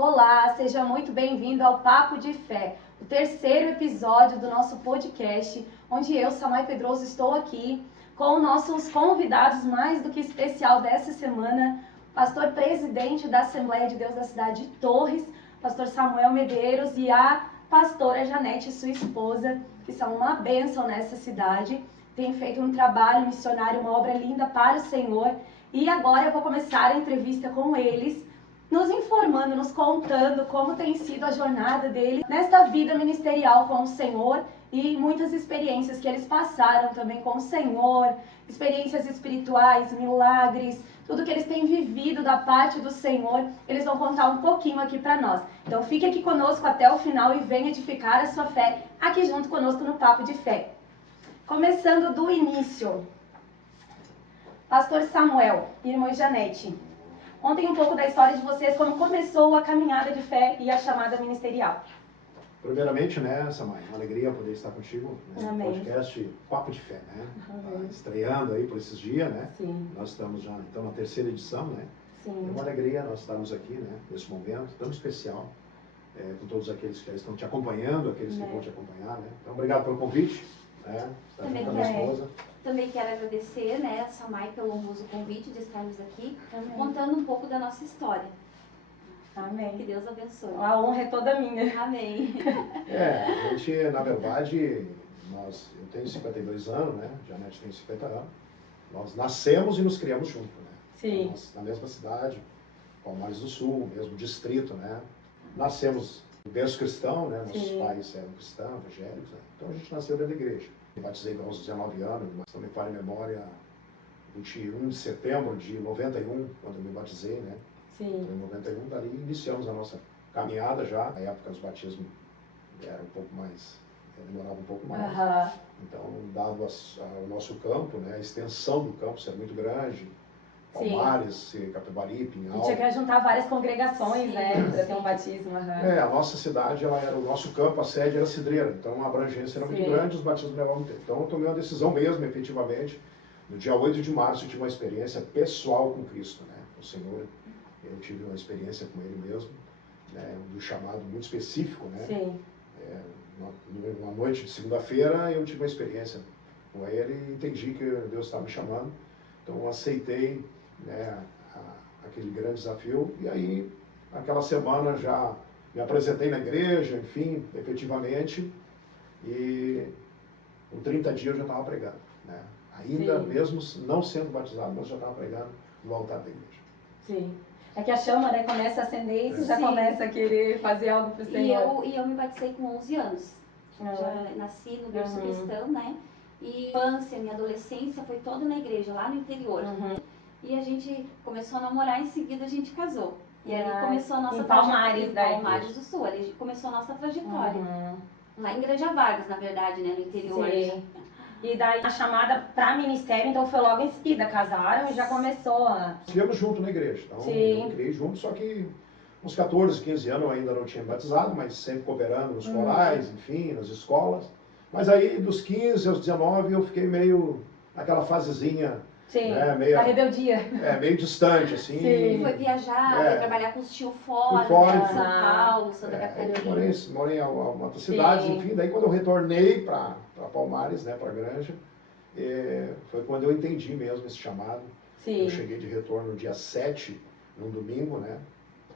Olá, seja muito bem-vindo ao Papo de Fé, o terceiro episódio do nosso podcast, onde eu, Samay Pedroso, estou aqui com nossos convidados mais do que especial dessa semana, pastor presidente da Assembleia de Deus da cidade de Torres, pastor Samuel Medeiros, e a pastora Janete, sua esposa, que são uma bênção nessa cidade, tem feito um trabalho missionário, uma obra linda para o Senhor. E agora eu vou começar a entrevista com eles, nos informando, nos contando como tem sido a jornada deles nesta vida ministerial com o Senhor e muitas experiências que eles passaram também com o Senhor, experiências espirituais, milagres, tudo que eles têm vivido da parte do Senhor, eles vão contar um pouquinho aqui para nós. Então fique aqui conosco até o final e venha edificar a sua fé aqui junto conosco no Papo de Fé. Começando do início, pastor Samuel e irmã Janete, contem um pouco da história de vocês, como começou a caminhada de fé e a chamada ministerial. Primeiramente, né, Samay, uma alegria poder estar contigo, né, no podcast Papo de Fé, né? Estreando aí por esses dias, né? Sim. Nós estamos já, então, na terceira edição, né? Sim. É uma alegria nós estarmos aqui, né, nesse momento tão especial, com todos aqueles que já estão te acompanhando, aqueles que vão te acompanhar, né? Então, obrigado pelo convite, né? Estar junto com a minha esposa. Também quero agradecer, né, a Samay pelo honroso convite de estarmos aqui, contando um pouco da nossa história. Amém. Que Deus abençoe. A honra é toda minha. Amém. A gente, na verdade, eu tenho 52 anos, né? Janete tem 50 anos. Nós nascemos e nos criamos juntos, né? Sim. Nós, na mesma cidade, Palmares do Sul, mesmo distrito, né? Nascemos no berço cristão, né? Nossos pais eram cristãos, evangélicos, né? Então a gente nasceu dentro da igreja. Me batizei aos 19 anos, mas também falha a memória, 21 de setembro de 91, quando eu me batizei, né? Sim. Então, em 91, dali iniciamos a nossa caminhada já. Na época, os batismos eram um pouco mais, demoravam um pouco mais. Então, dado o nosso campo, né? A extensão do campo ser muito grande, Palmares, Capivari, Pinhal. E tinha que juntar várias congregações, né, para ter um batismo. A nossa cidade, o nosso campo, a sede era Cidreira, então a abrangência era muito grande, os batismos levavam tempo. Então eu tomei uma decisão mesmo, efetivamente, no dia 8 de março eu tive uma experiência pessoal com Cristo, né, o Senhor, eu tive uma experiência com Ele mesmo, né, um chamado muito específico, né. Sim. Uma noite de segunda-feira eu tive uma experiência com Ele e entendi que Deus estava me chamando, então eu aceitei, né, aquele grande desafio, e aí, aquela semana já me apresentei na igreja, enfim, efetivamente, e com 30 dias eu já estava pregando, né? Ainda mesmo não sendo batizado, mas já estava pregando no altar da igreja. Sim. É que a chama, né, começa a acender e você já começa a querer fazer algo para o Senhor. E eu me batizei com 11 anos. Já nasci no berço cristão, né? E minha adolescência foi toda na igreja, lá no interior. E a gente começou a namorar, em seguida a gente casou. E ali começou a nossa trajetória. Em Palmares do Sul, ali começou a nossa trajetória. Lá em Granja Vargas, na verdade, né, no interior. Sim. E daí a chamada para ministério, então foi logo em seguida, casaram e já começou a... Estivemos juntos na igreja, então eu criei junto, só que uns 14, 15 anos eu ainda não tinha batizado, mas sempre cooperando nos corais, enfim, nas escolas. Mas aí dos 15 aos 19 eu fiquei meio naquela fasezinha, né, meio, a rebeldia. Meio distante, assim. Sim. Foi viajar, foi trabalhar com os tios fora, né, São Paulo, Santa Catarina. Eu morei em outras cidades, enfim. Daí quando eu retornei para Palmares, né, para Granja, foi quando eu entendi mesmo esse chamado. Sim. Eu cheguei de retorno no dia 7, num domingo, né,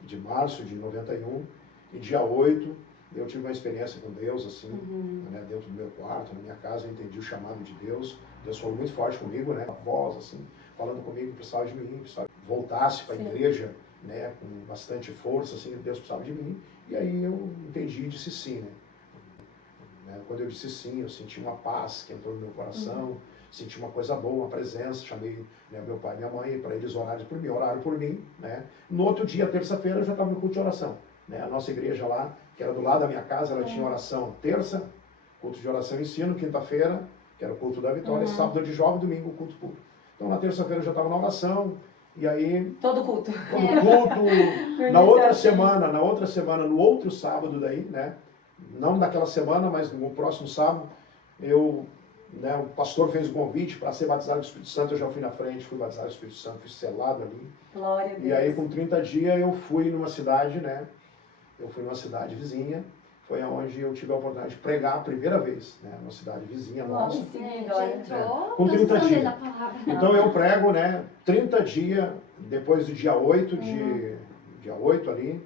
de março de 91, e dia 8 eu tive uma experiência com Deus, assim, né, dentro do meu quarto, na minha casa, eu entendi o chamado de Deus. Deus falou muito forte comigo, né, a voz, assim, falando comigo que precisava de mim, precisava que voltasse para a igreja, né, com bastante força, assim, Deus precisava de mim. E aí eu entendi e disse sim, né. Quando eu disse sim, eu senti uma paz que entrou no meu coração, senti uma coisa boa, uma presença, chamei, né, meu pai e minha mãe para eles orarem por mim, oraram por mim, né. No outro dia, terça-feira, eu já estava no culto de oração, né, a nossa igreja lá, que era do lado da minha casa, ela tinha oração terça, culto de oração e ensino, quinta-feira, que era o culto da vitória, sábado de jovem, domingo o culto público. Então na terça-feira eu já estava na oração, e aí... Todo culto. Na outra semana, no outro sábado daí, né, não daquela semana, mas no próximo sábado, né, o pastor fez o convite para ser batizado do Espírito Santo, eu já fui na frente, fui batizado do Espírito Santo, fui selado ali. Glória a Deus. E aí com 30 dias eu fui numa cidade, né, eu fui numa cidade vizinha, foi onde eu tive a oportunidade de pregar a primeira vez, né, numa cidade vizinha nossa. Já entrou Com 30 dias. na palavra. Então eu prego, né, 30 dias depois do dia 8 dia 8 ali,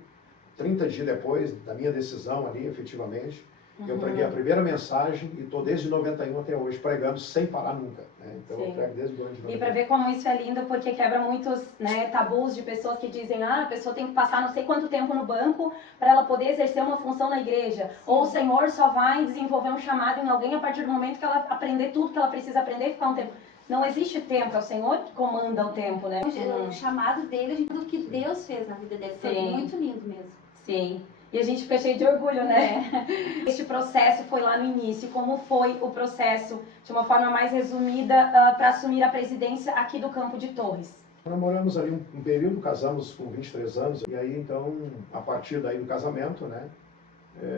30 dias depois da minha decisão ali, efetivamente, eu preguei a primeira mensagem e estou desde 91 até hoje pregando sem parar nunca, né? Então eu prego desde o ano de 91. E para ver como isso é lindo, porque quebra muitos, né, tabus de pessoas que dizem, a pessoa tem que passar não sei quanto tempo no banco para ela poder exercer uma função na igreja. Sim. Ou o Senhor só vai desenvolver um chamado em alguém a partir do momento que ela aprender tudo que ela precisa aprender e ficar um tempo. Não existe tempo, é o Senhor que comanda o tempo, né? O chamado dele, do que Deus fez na vida dele, foi muito lindo mesmo. Sim. E a gente fica cheio de orgulho, né? Este processo foi lá no início. Como foi o processo, de uma forma mais resumida, para assumir a presidência aqui do Campo de Torres? Namoramos ali um período, casamos com 23 anos. E aí, então, a partir daí do casamento, né?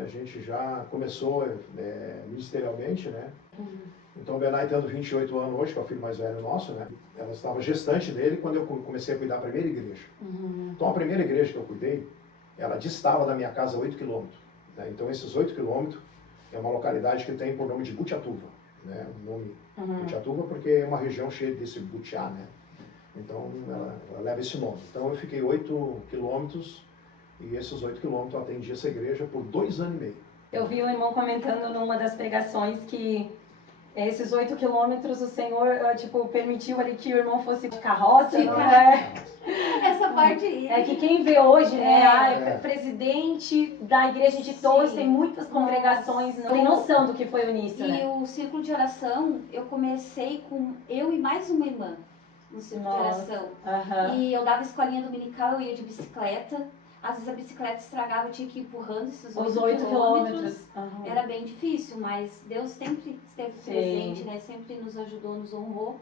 A gente já começou ministerialmente, né? Então, o Benai tendo 28 anos hoje, que é o filho mais velho nosso, né? Ela estava gestante dele quando eu comecei a cuidar da primeira igreja. Então, a primeira igreja que eu cuidei, ela distava da minha casa 8 quilômetros. Né? Então, esses 8 quilômetros é uma localidade que tem por nome de Butiatuva. Né? O nome Butiatuva porque é uma região cheia desse butiá, né? Então, ela leva esse nome. Então, eu fiquei 8 quilômetros e esses 8 quilômetros eu atendi essa igreja por 2 anos e meio. Eu vi o irmão comentando numa das pregações que esses 8 quilômetros o Senhor, permitiu ali que o irmão fosse de carroça, não é? Essa parte aí. É que quem vê hoje, né, presidente da igreja de Torres, tem muitas congregações, não tem noção do que foi o início, e né? o círculo de oração, eu comecei com eu e mais uma irmã no círculo de oração. E eu dava escolinha dominical, eu ia de bicicleta. Às vezes a bicicleta estragava, eu tinha que ir empurrando esses 8 quilômetros. Era bem difícil, mas Deus sempre esteve presente, né? Sempre nos ajudou, nos honrou.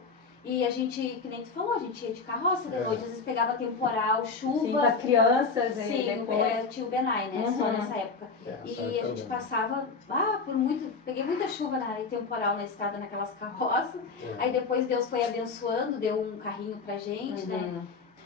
E a gente, que nem tu falou, a gente ia de carroça de noite, às vezes pegava temporal, chuva. Sim, com as crianças. Sim, tinha o Benai, né? Só nessa época. E a gente passava, peguei muita chuva na temporal na estrada, naquelas carroças. Aí depois Deus foi abençoando, deu um carrinho pra gente, né?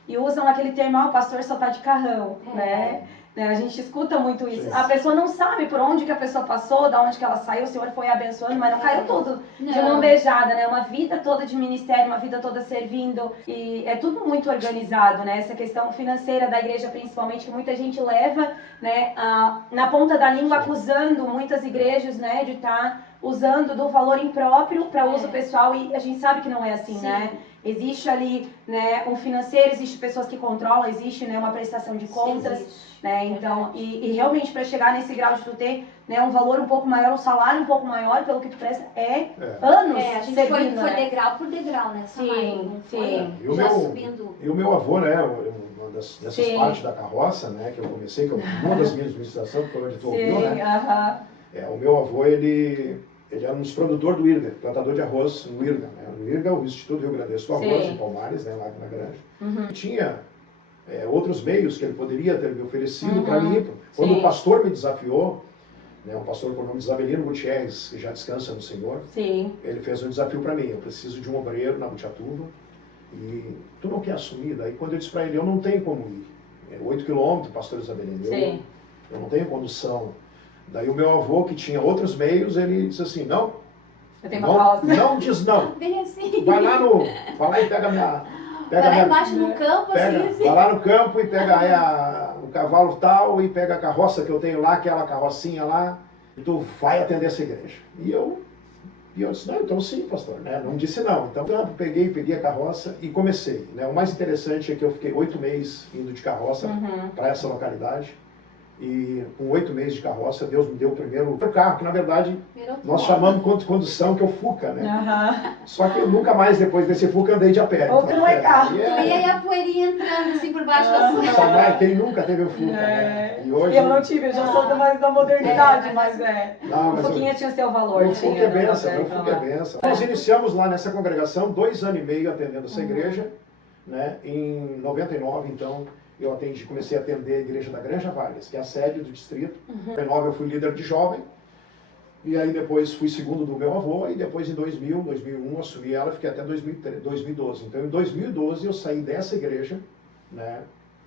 E usam aquele termo, o pastor só tá de carrão, né? A gente escuta muito isso. Sim. A pessoa não sabe por onde que a pessoa passou, da onde que ela saiu, o Senhor foi abençoando, mas não caiu tudo de mão beijada, né? Uma vida toda de ministério, uma vida toda servindo, e é tudo muito organizado, né? Essa questão financeira da igreja, principalmente, que muita gente leva, né, na ponta da língua, acusando muitas igrejas, né, de estar usando do valor impróprio para uso pessoal, e a gente sabe que não é assim, né? Existe ali, né, um financeiro, existe pessoas que controlam, existe, né, uma prestação de contas, né? Então, e realmente para chegar nesse grau de tu ter, né, um valor um pouco maior, um salário um pouco maior pelo que tu presta, anos a gente servindo, foi né? degrau por degrau, né? Subindo. E o meu avô, né, uma dessas partes da carroça, né, que eu comecei, que uma das minhas ministrações, que foi onde tu ouviu, né? O meu avô, ele era um dos produtores do IRGA, plantador de arroz no IRGA, né? No IRGA, o Instituto Rio Grande do Arroz, em Palmares, né, lá na Granja. Tinha outros meios que ele poderia ter me oferecido para mim. Quando o pastor me desafiou, né, um pastor por nome de Zabelino Gutierrez, que já descansa no Senhor, ele fez um desafio para mim: eu preciso de um obreiro na Butiatuva, e tu não quer assumir? Daí quando eu disse para ele, eu não tenho como ir, 8 quilômetros, pastor Zabelino, eu não tenho condução. Daí o meu avô, que tinha outros meios, ele disse assim: não diz não. Bem assim. Vai lá e pega minha... Vai lá embaixo no campo, assim. Vai lá no campo e pega o cavalo tal, e pega a carroça que eu tenho lá, aquela carrocinha lá, e tu vai atender essa igreja. E eu disse: não, então sim, pastor, né? Não disse não. Então peguei a carroça e comecei, né? O mais interessante é que eu fiquei 8 meses indo de carroça para essa localidade. E com 8 meses de carroça, Deus me deu o primeiro carro, que na verdade nós chamamos de condução, que é o Fuca, né? Só que eu nunca mais, depois desse Fuca, andei de a pé. Ou não é carro. E aí a poeirinha entrando assim por baixo da sua. Quem nunca teve o Fuca, né? E hoje... Eu não tive, eu já sou mais da modernidade, mas o Fuquinha tinha o seu valor. O Fuca é benção, o Fuca é benção. Nós iniciamos lá nessa congregação 2 anos e meio atendendo essa igreja, né? Em 99, então, eu comecei a atender a igreja da Granja Vargas, que é a sede do distrito. Em 2009 eu fui líder de jovem, e aí depois fui segundo do meu avô, e depois em 2001 assumi ela, fiquei até 2012. Então em 2012 eu saí dessa igreja, né,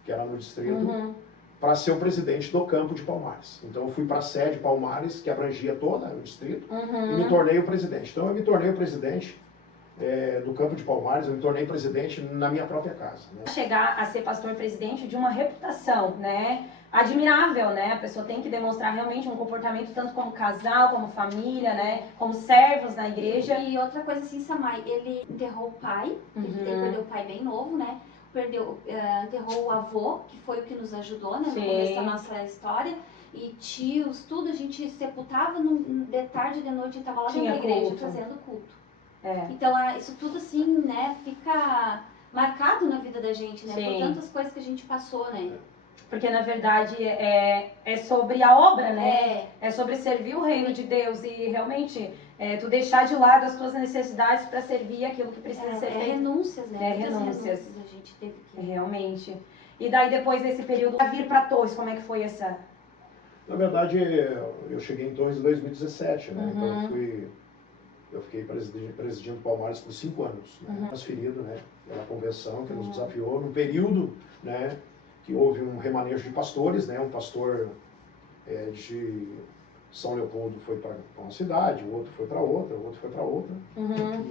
que era no distrito, para ser o presidente do campo de Palmares. Então eu fui para a sede Palmares, que abrangia todo o distrito, e me tornei o presidente. Então eu me tornei o presidente do campo de Palmares, eu me tornei presidente na minha própria casa. Né? Chegar a ser pastor presidente de uma reputação, né? Admirável, né? A pessoa tem que demonstrar realmente um comportamento tanto como casal, como família, né? Como servos na igreja. E outra coisa assim, Samai, ele enterrou o pai, ele perdeu o pai bem novo, né? Enterrou o avô, que foi o que nos ajudou, né? No começo da nossa história. E tios, tudo, a gente sepultava de tarde e de noite, a gente estava lá na igreja fazendo culto. Então, isso tudo assim, né, fica marcado na vida da gente, né? Por tantas coisas que a gente passou, né? Porque, na verdade, é sobre a obra, né? É sobre servir o reino de Deus e realmente tu deixar de lado as tuas necessidades para servir aquilo que precisa ser feito. Renúncias, né? Renúncias. A gente teve que... Realmente. E daí, depois desse período, a vir para Torres, como é que foi essa... Na verdade, eu cheguei em Torres em 2017, né? Então eu fiquei presidindo Palmares por 5 anos, né? Transferido, né? Pela convenção que nos desafiou num período, né? Que houve um remanejo de pastores, né? Um pastor de São Leopoldo foi para uma cidade, o outro foi para outra, o outro foi para outra.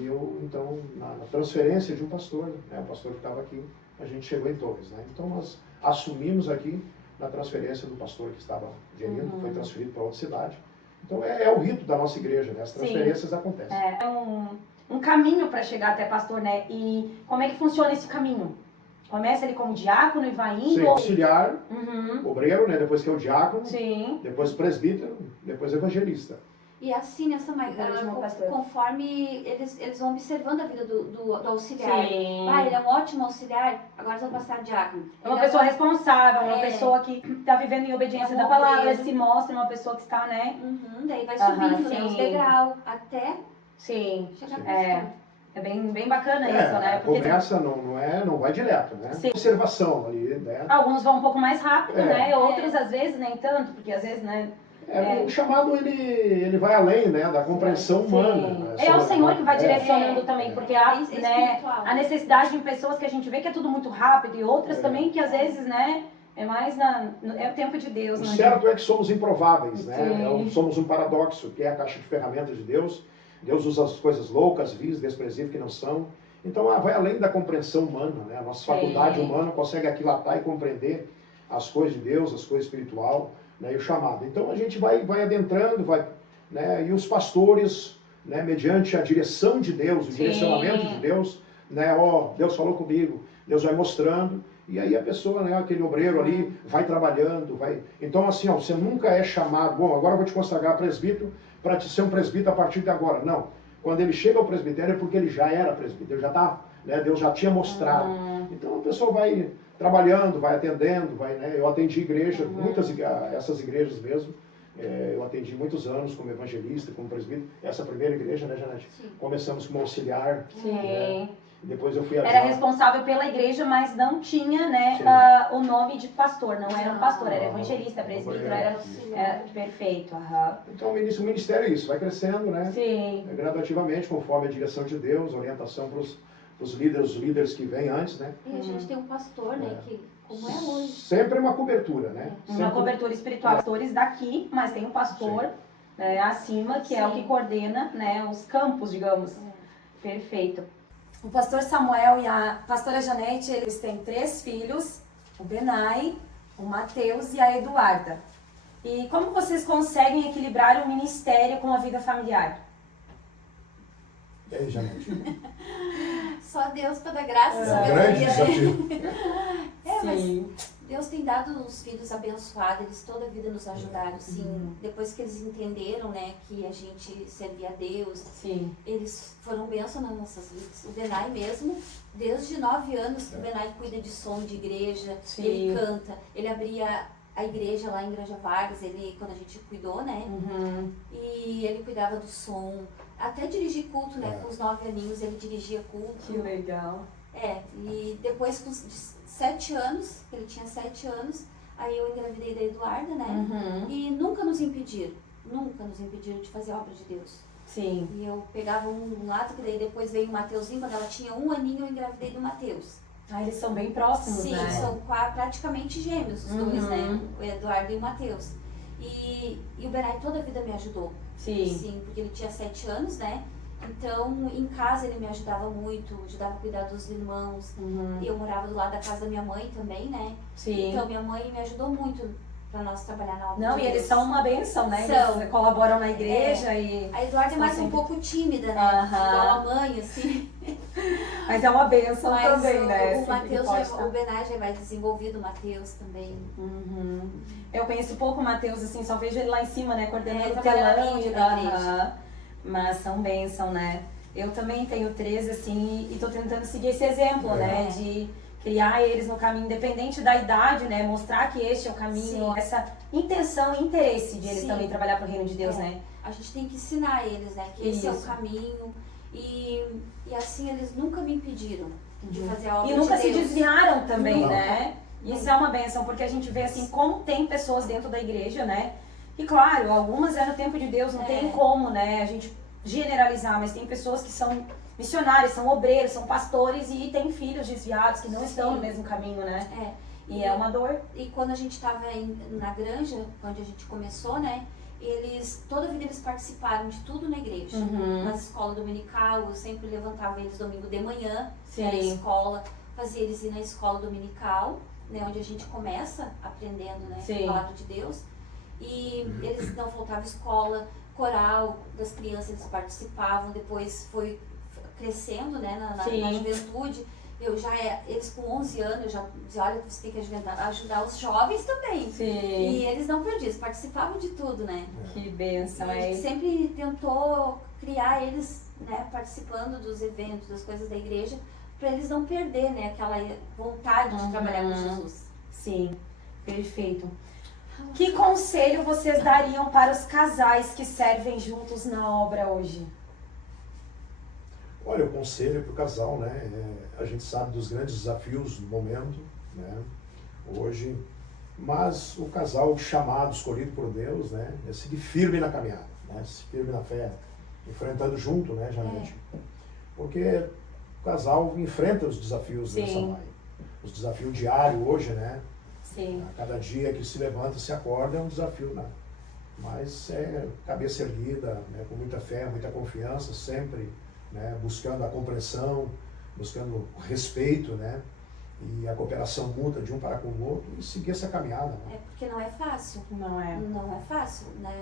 E eu, então, na transferência de um pastor, né? O pastor que estava aqui, a gente chegou em Torres, né? Então nós assumimos aqui na transferência do pastor que estava gerindo, foi transferido para outra cidade. Então é o rito da nossa igreja, né? As transferências acontecem. É um caminho para chegar até pastor, né? E como é que funciona esse caminho? Começa ele como diácono e vai indo? Sim, auxiliar, obreiro, né? Depois que é o diácono, depois presbítero, depois evangelista. E assim, nessa conforme eles vão observando a vida do auxiliar. Ele é um ótimo auxiliar, agora eles vão passar a diácono. É uma pessoa responsável, uma pessoa que está vivendo em obediência da palavra, se mostra uma pessoa que está, né? Daí vai subindo, né, os degraus, até chegar no pastor. É bem bacana isso, né? Porque começa, não vai direto, né? Observação ali, né? Alguns vão um pouco mais rápido, né? Outros, às vezes, nem tanto, porque às vezes, né? O chamado, ele vai além, né, da compreensão humana. Né? É o Senhor que vai direcionando também, porque há a necessidade em pessoas que a gente vê que é tudo muito rápido e outras também que às vezes, né, é mais o tempo de Deus. O certo é que somos improváveis, né? Somos um paradoxo, que é a caixa de ferramentas de Deus. Deus usa as coisas loucas, vis, desprezíveis que não são. Então vai além da compreensão humana, né? A nossa faculdade humana consegue aquilatar e compreender as coisas de Deus, as coisas espirituais. Né, e o chamado. Então a gente vai adentrando, né, e os pastores, né, mediante a direção de Deus, o direcionamento de Deus, né, Deus falou comigo, Deus vai mostrando, e aí a pessoa, né, aquele obreiro ali, vai trabalhando, Então assim, você nunca é chamado, bom, agora eu vou te consagrar presbítero para te ser um presbítero a partir de agora. Não. Quando ele chega ao presbitério é porque ele já era presbítero, ele já tá, né, Deus já tinha mostrado. Então a pessoa vai trabalhando, vai atendendo, né? Eu atendi igreja, essas igrejas mesmo, eu atendi muitos anos como evangelista, como presbítero. Essa primeira igreja, né, Janete? Começamos como auxiliar. Né? Depois eu fui Era responsável pela igreja, mas não tinha, né, o nome de pastor, não era um pastor, era evangelista, presbítero, era perfeito. Então o ministério é isso, vai crescendo, né? Gradativamente, conforme a direção de Deus, orientação para os líderes que vêm antes, né? E a gente tem um pastor, né, que como é hoje. Sempre uma cobertura, né? Uma cobertura espiritual. Pastores daqui, mas tem um pastor acima, que é o que coordena, né, os campos, digamos. Perfeito. O pastor Samuel e a pastora Janete, eles têm 3 filhos, o Benai, o Mateus e a Eduarda. E como vocês conseguem equilibrar o ministério com a vida familiar? E aí, Janete? Só Deus para dar graças. É um grande desafio. Mas Deus tem dado os filhos abençoados, eles toda a vida nos ajudaram, sim. Depois que eles entenderam, né, que a gente servia a Deus, eles foram bênção nas nossas vidas. O Benai mesmo, desde 9 anos, o Benai cuida de som de igreja, ele canta, ele abria a igreja lá em Granja Vargas, quando a gente cuidou, né, e ele cuidava do som, até dirigir culto, né, com os 9 aninhos ele dirigia culto. Que legal. E depois com 7 anos, ele tinha 7 anos, aí eu engravidei da Eduarda, né? E nunca nos impediram de fazer a obra de Deus. E eu pegava um lado, que daí depois veio o Mateuzinho, quando ela tinha 1 aninho eu engravidei do Mateus. Ah, eles são bem próximos, Sim, né? são praticamente gêmeos, os dois, né? O Eduardo e o Matheus. E o Benai toda a vida me ajudou. Sim. Sim, porque ele tinha 7 anos, né? Então, em casa ele me ajudava muito, ajudava a cuidar dos irmãos. Eu morava do lado da casa da minha mãe também, né? Sim. Então, minha mãe me ajudou muito para nós trabalhar na obra Não, de e eles Deus. são uma bênção, né? São. Eles colaboram na igreja e... A Eduarda é mais sempre- um pouco tímida, né? Aham. Igual a mãe, assim. Mas é uma bênção Mas também, né? o Sempre Matheus, pode estar. o Benai já é mais desenvolvido, o Matheus também. Eu conheço pouco o Matheus, assim, só vejo ele lá em cima, né? Coordenando o trabalha na telão. mídia da igreja. Aham. Mas são bênção, né? Eu também tenho 13, assim, e tô tentando seguir esse exemplo, né? De criar eles no caminho, independente da idade, né? Mostrar que este é o caminho, Sim. essa intenção e interesse de eles Sim. também trabalhar pro reino de Deus, né? A gente tem que ensinar eles, né? Que esse é o Isso. caminho. E assim, eles nunca me impediram de fazer a obra E nunca de se Deus. desviaram também, Não. né? Isso é uma bênção, porque a gente vê assim como tem pessoas dentro da igreja, né? E claro, algumas é no tempo de Deus, não tem como, né? A gente generalizar, mas tem pessoas que são missionários, são obreiros, são pastores e tem filhos desviados que não estão no mesmo caminho, né? E é uma dor. E quando a gente estava na granja, onde a gente começou, né? Toda a vida eles participaram de tudo na igreja. Na escola dominical, eu sempre levantava eles domingo de manhã, Sim. na escola, fazia eles ir na escola dominical, né? Onde a gente começa aprendendo, né? Sim. A palavra de Deus. E eles não faltavam escola, coral das crianças, eles participavam, depois foi crescendo, né? Na juventude. Eles com 11 anos, eu já dizia, olha, você tem que ajudar os jovens também. Sim. E eles não perdiam, eles participavam de tudo, né? Que bênção, E a gente sempre tentou criar eles, né, participando dos eventos, das coisas da igreja, para eles não perder, né, aquela vontade de trabalhar com Jesus. Sim, perfeito. Que conselho vocês dariam para os casais que servem juntos na obra hoje? Olha, o conselho para o casal, né? A gente sabe dos grandes desafios do momento, né? Hoje, mas o casal chamado, escolhido por Deus, né? É seguir firme na caminhada, né? Firme na fé, enfrentando junto, né, Janete? Porque o casal enfrenta os desafios dessa mãe. Os desafios diários hoje, né? Sim. A cada dia que se levanta, se acorda, é um desafio, né? Mas é cabeça erguida, né? Com muita fé, muita confiança, sempre, né? Buscando a compreensão, buscando o respeito, né? E a cooperação mútua de um para com o outro e seguir essa caminhada. Né? Porque não é fácil. Não é. Não é fácil, né?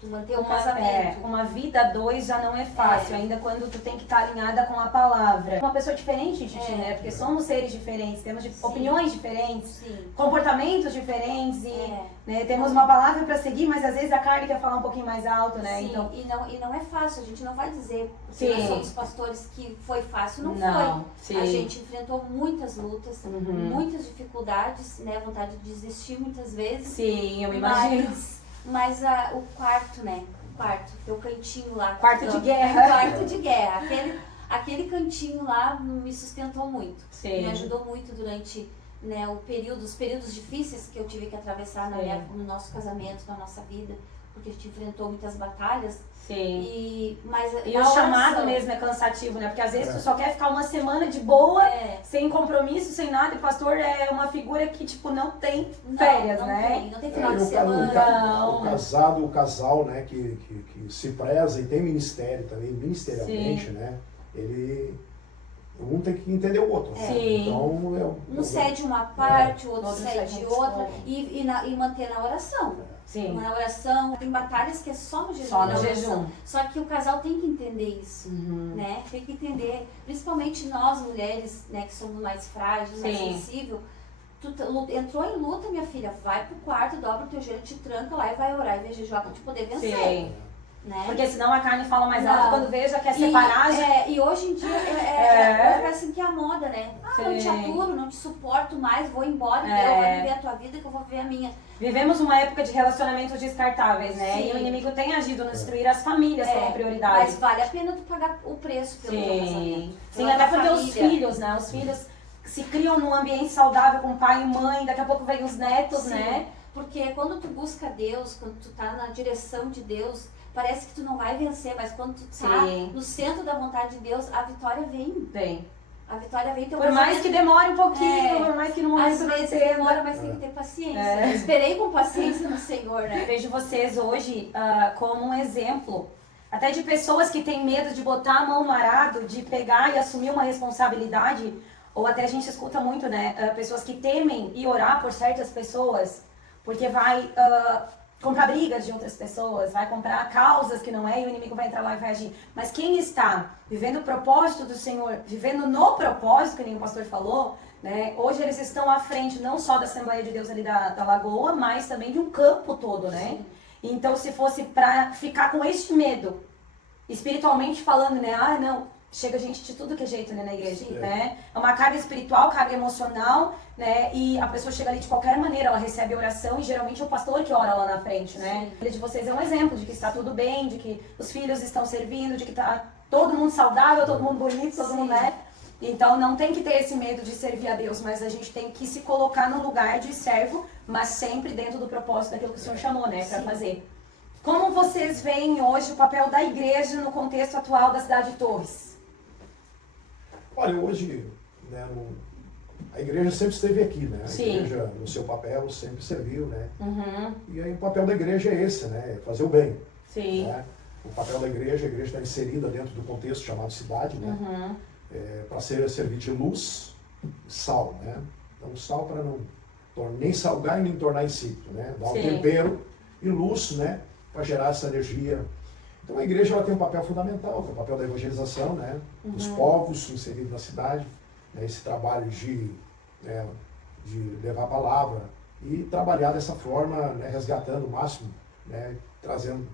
Tu manter um casamento. Uma vida a dois já não é fácil, ainda quando tu tem que estar alinhada com a palavra. Uma pessoa diferente de ti, né? Porque somos seres diferentes, temos opiniões diferentes, comportamentos diferentes e né, temos uma palavra para seguir, mas às vezes a carne quer falar um pouquinho mais alto, né? Sim, então... e não é fácil, a gente não vai dizer, porque nós somos pastores, que foi fácil, não foi. Sim. A gente enfrentou muitas lutas, muitas dificuldades, né? Vontade de desistir muitas vezes. Sim, eu me imagino. Mas o quarto, né? O quarto, teu cantinho lá. Quarto de guerra. Quarto de guerra. Aquele cantinho lá me sustentou muito. Sim. Me ajudou muito durante, né, os períodos difíceis que eu tive que atravessar no nosso casamento, na nossa vida. Porque a gente enfrentou muitas batalhas. Sim. E o chamado mesmo é cansativo, né? Porque às vezes tu só quer ficar uma semana de boa, sem compromisso, sem nada, e o pastor é uma figura que, tipo, não tem férias, né? Não tem final de semana. O casal, né, que se preza e tem ministério também, ministerialmente, né? Um tem que entender o outro. Sim. Então, um cede uma parte, o outro cede outra, e manter na oração. Sim. Na oração, tem batalhas que é só no jejum. Só no jejum. Só que o casal tem que entender isso, né? Tem que entender, principalmente nós mulheres, né, que somos mais frágeis, mais sensíveis. Tu entrou em luta, minha filha, vai pro quarto, dobra o teu joelho, te tranca lá e vai orar e vai jejuar pra te poder vencer. Sim. Né? Porque senão a carne fala mais alto, quando vê, já quer separar. E hoje em dia parece que é a moda, né? Não te aturo, não te suporto mais, vou embora, eu vou viver a tua vida, que eu vou viver a minha. Vivemos uma época de relacionamentos descartáveis, né? Sim. E o inimigo tem agido no destruir as famílias como prioridade. Mas vale a pena tu pagar o preço pelo teu casamento. Sim, até porque os filhos, né? Os filhos se criam num ambiente saudável com pai e mãe, daqui a pouco vem os netos, né? Porque quando tu busca Deus, quando tu tá na direção de Deus, parece que tu não vai vencer, mas quando tu tá no centro da vontade de Deus, a vitória vem. Vem. A vitória vem ter Por mais que demore um pouquinho, por mais que no momento às não vezes entenda. demora, mas tem que ter paciência. Eu esperei com paciência no Senhor, né? Eu vejo vocês hoje como um exemplo, até de pessoas que têm medo de botar a mão no arado, de pegar e assumir uma responsabilidade, ou até a gente escuta muito, né, pessoas que temem ir orar por certas pessoas, porque vai comprar brigas de outras pessoas, vai comprar causas que não é, e o inimigo vai entrar lá e vai agir. Mas quem está vivendo o propósito do Senhor, vivendo no propósito, que nem o pastor falou, né, hoje eles estão à frente não só da Assembleia de Deus ali da Lagoa, mas também de um campo todo, né? Então, se fosse para ficar com este medo, espiritualmente falando, né, não, chega gente de tudo que é jeito, né, na igreja, né? É uma carga espiritual, carga emocional, né? E a pessoa chega ali de qualquer maneira, ela recebe oração e geralmente é o pastor que ora lá na frente, né? Ele de vocês é um exemplo de que está tudo bem, de que os filhos estão servindo, de que está todo mundo saudável, todo mundo bonito, todo mundo, né? Então não tem que ter esse medo de servir a Deus, mas a gente tem que se colocar no lugar de servo, mas sempre dentro do propósito daquilo que o Senhor chamou, né, para fazer. Como vocês veem hoje o papel da igreja no contexto atual da cidade de Torres? Olha, hoje, né, a igreja sempre esteve aqui, né? A Sim. igreja, no seu papel, sempre serviu, né? Uhum. E aí o papel da igreja é esse, né? É fazer o bem. Sim. Né? O papel da igreja, a igreja está inserida dentro do contexto chamado cidade, né? Uhum. Para servir de luz e sal, né? Então, sal para não nem salgar e nem tornar insípido, né? Dar um Sim. tempero e luz, né? Para gerar essa energia. Então, a igreja ela tem um papel fundamental, que é o papel da evangelização, né? Dos povos inseridos na cidade, né? Esse trabalho de levar a palavra e trabalhar dessa forma, né? Resgatando o máximo, né? Trazendo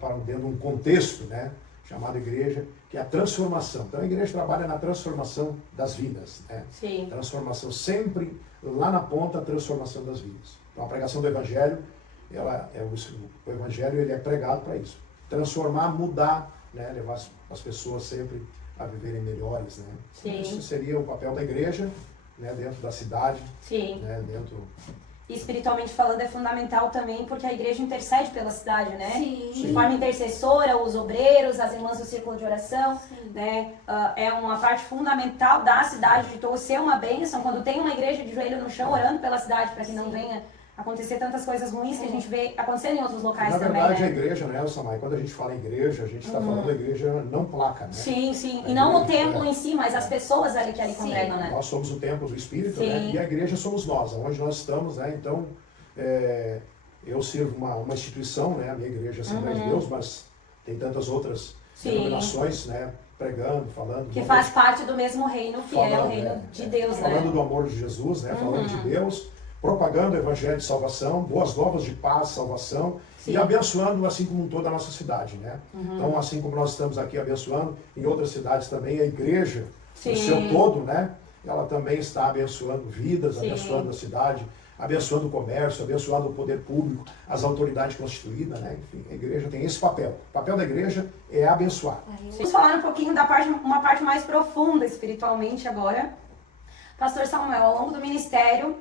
para dentro de um contexto, né? Chamado igreja, que é a transformação. Então a igreja trabalha na transformação das vidas, né? Sim. Transformação sempre lá na ponta, a transformação das vidas. Então a pregação do evangelho, o evangelho ele é pregado para isso. Transformar, mudar, né? Levar as pessoas sempre a viverem melhores, né? Sim. Isso seria o papel da igreja, né? Dentro da cidade, Sim. né? Dentro... E espiritualmente falando é fundamental também porque a igreja intercede pela cidade, né? Sim. De forma intercessora, os obreiros, as irmãs do círculo de oração, Sim. né? É uma parte fundamental da cidade de Torres ser uma bênção. Quando tem uma igreja de joelho no chão orando pela cidade para que não venha acontecer tantas coisas ruins que a gente vê acontecendo em outros locais também, Na verdade, né? a igreja, né, Samay, quando a gente fala igreja, a gente está falando da igreja não placa, né? Sim, sim. A E não o igreja, templo em si, mas as pessoas ali que ali congregam, né? Nós somos o templo do Espírito, Sim. né? E a igreja somos nós, onde nós estamos, né? Então, eu sirvo uma instituição, né? A minha igreja é a Assembleia de Deus, mas tem tantas outras denominações, né? Pregando, falando. Que faz parte do mesmo reino que é o reino de Deus, né? Falando do amor de Jesus, né? Falando de Deus, propagando o evangelho de salvação, boas novas de paz, salvação, e abençoando assim como um todo a nossa cidade, né? Então, assim como nós estamos aqui abençoando, em outras cidades também, a igreja, no seu todo, né? Ela também está abençoando vidas, abençoando a cidade, abençoando o comércio, abençoando o poder público, as autoridades constituídas, né? Enfim, a igreja tem esse papel. O papel da igreja é abençoar. Vamos falar um pouquinho da uma parte mais profunda espiritualmente agora. Pastor Samuel, ao longo do ministério,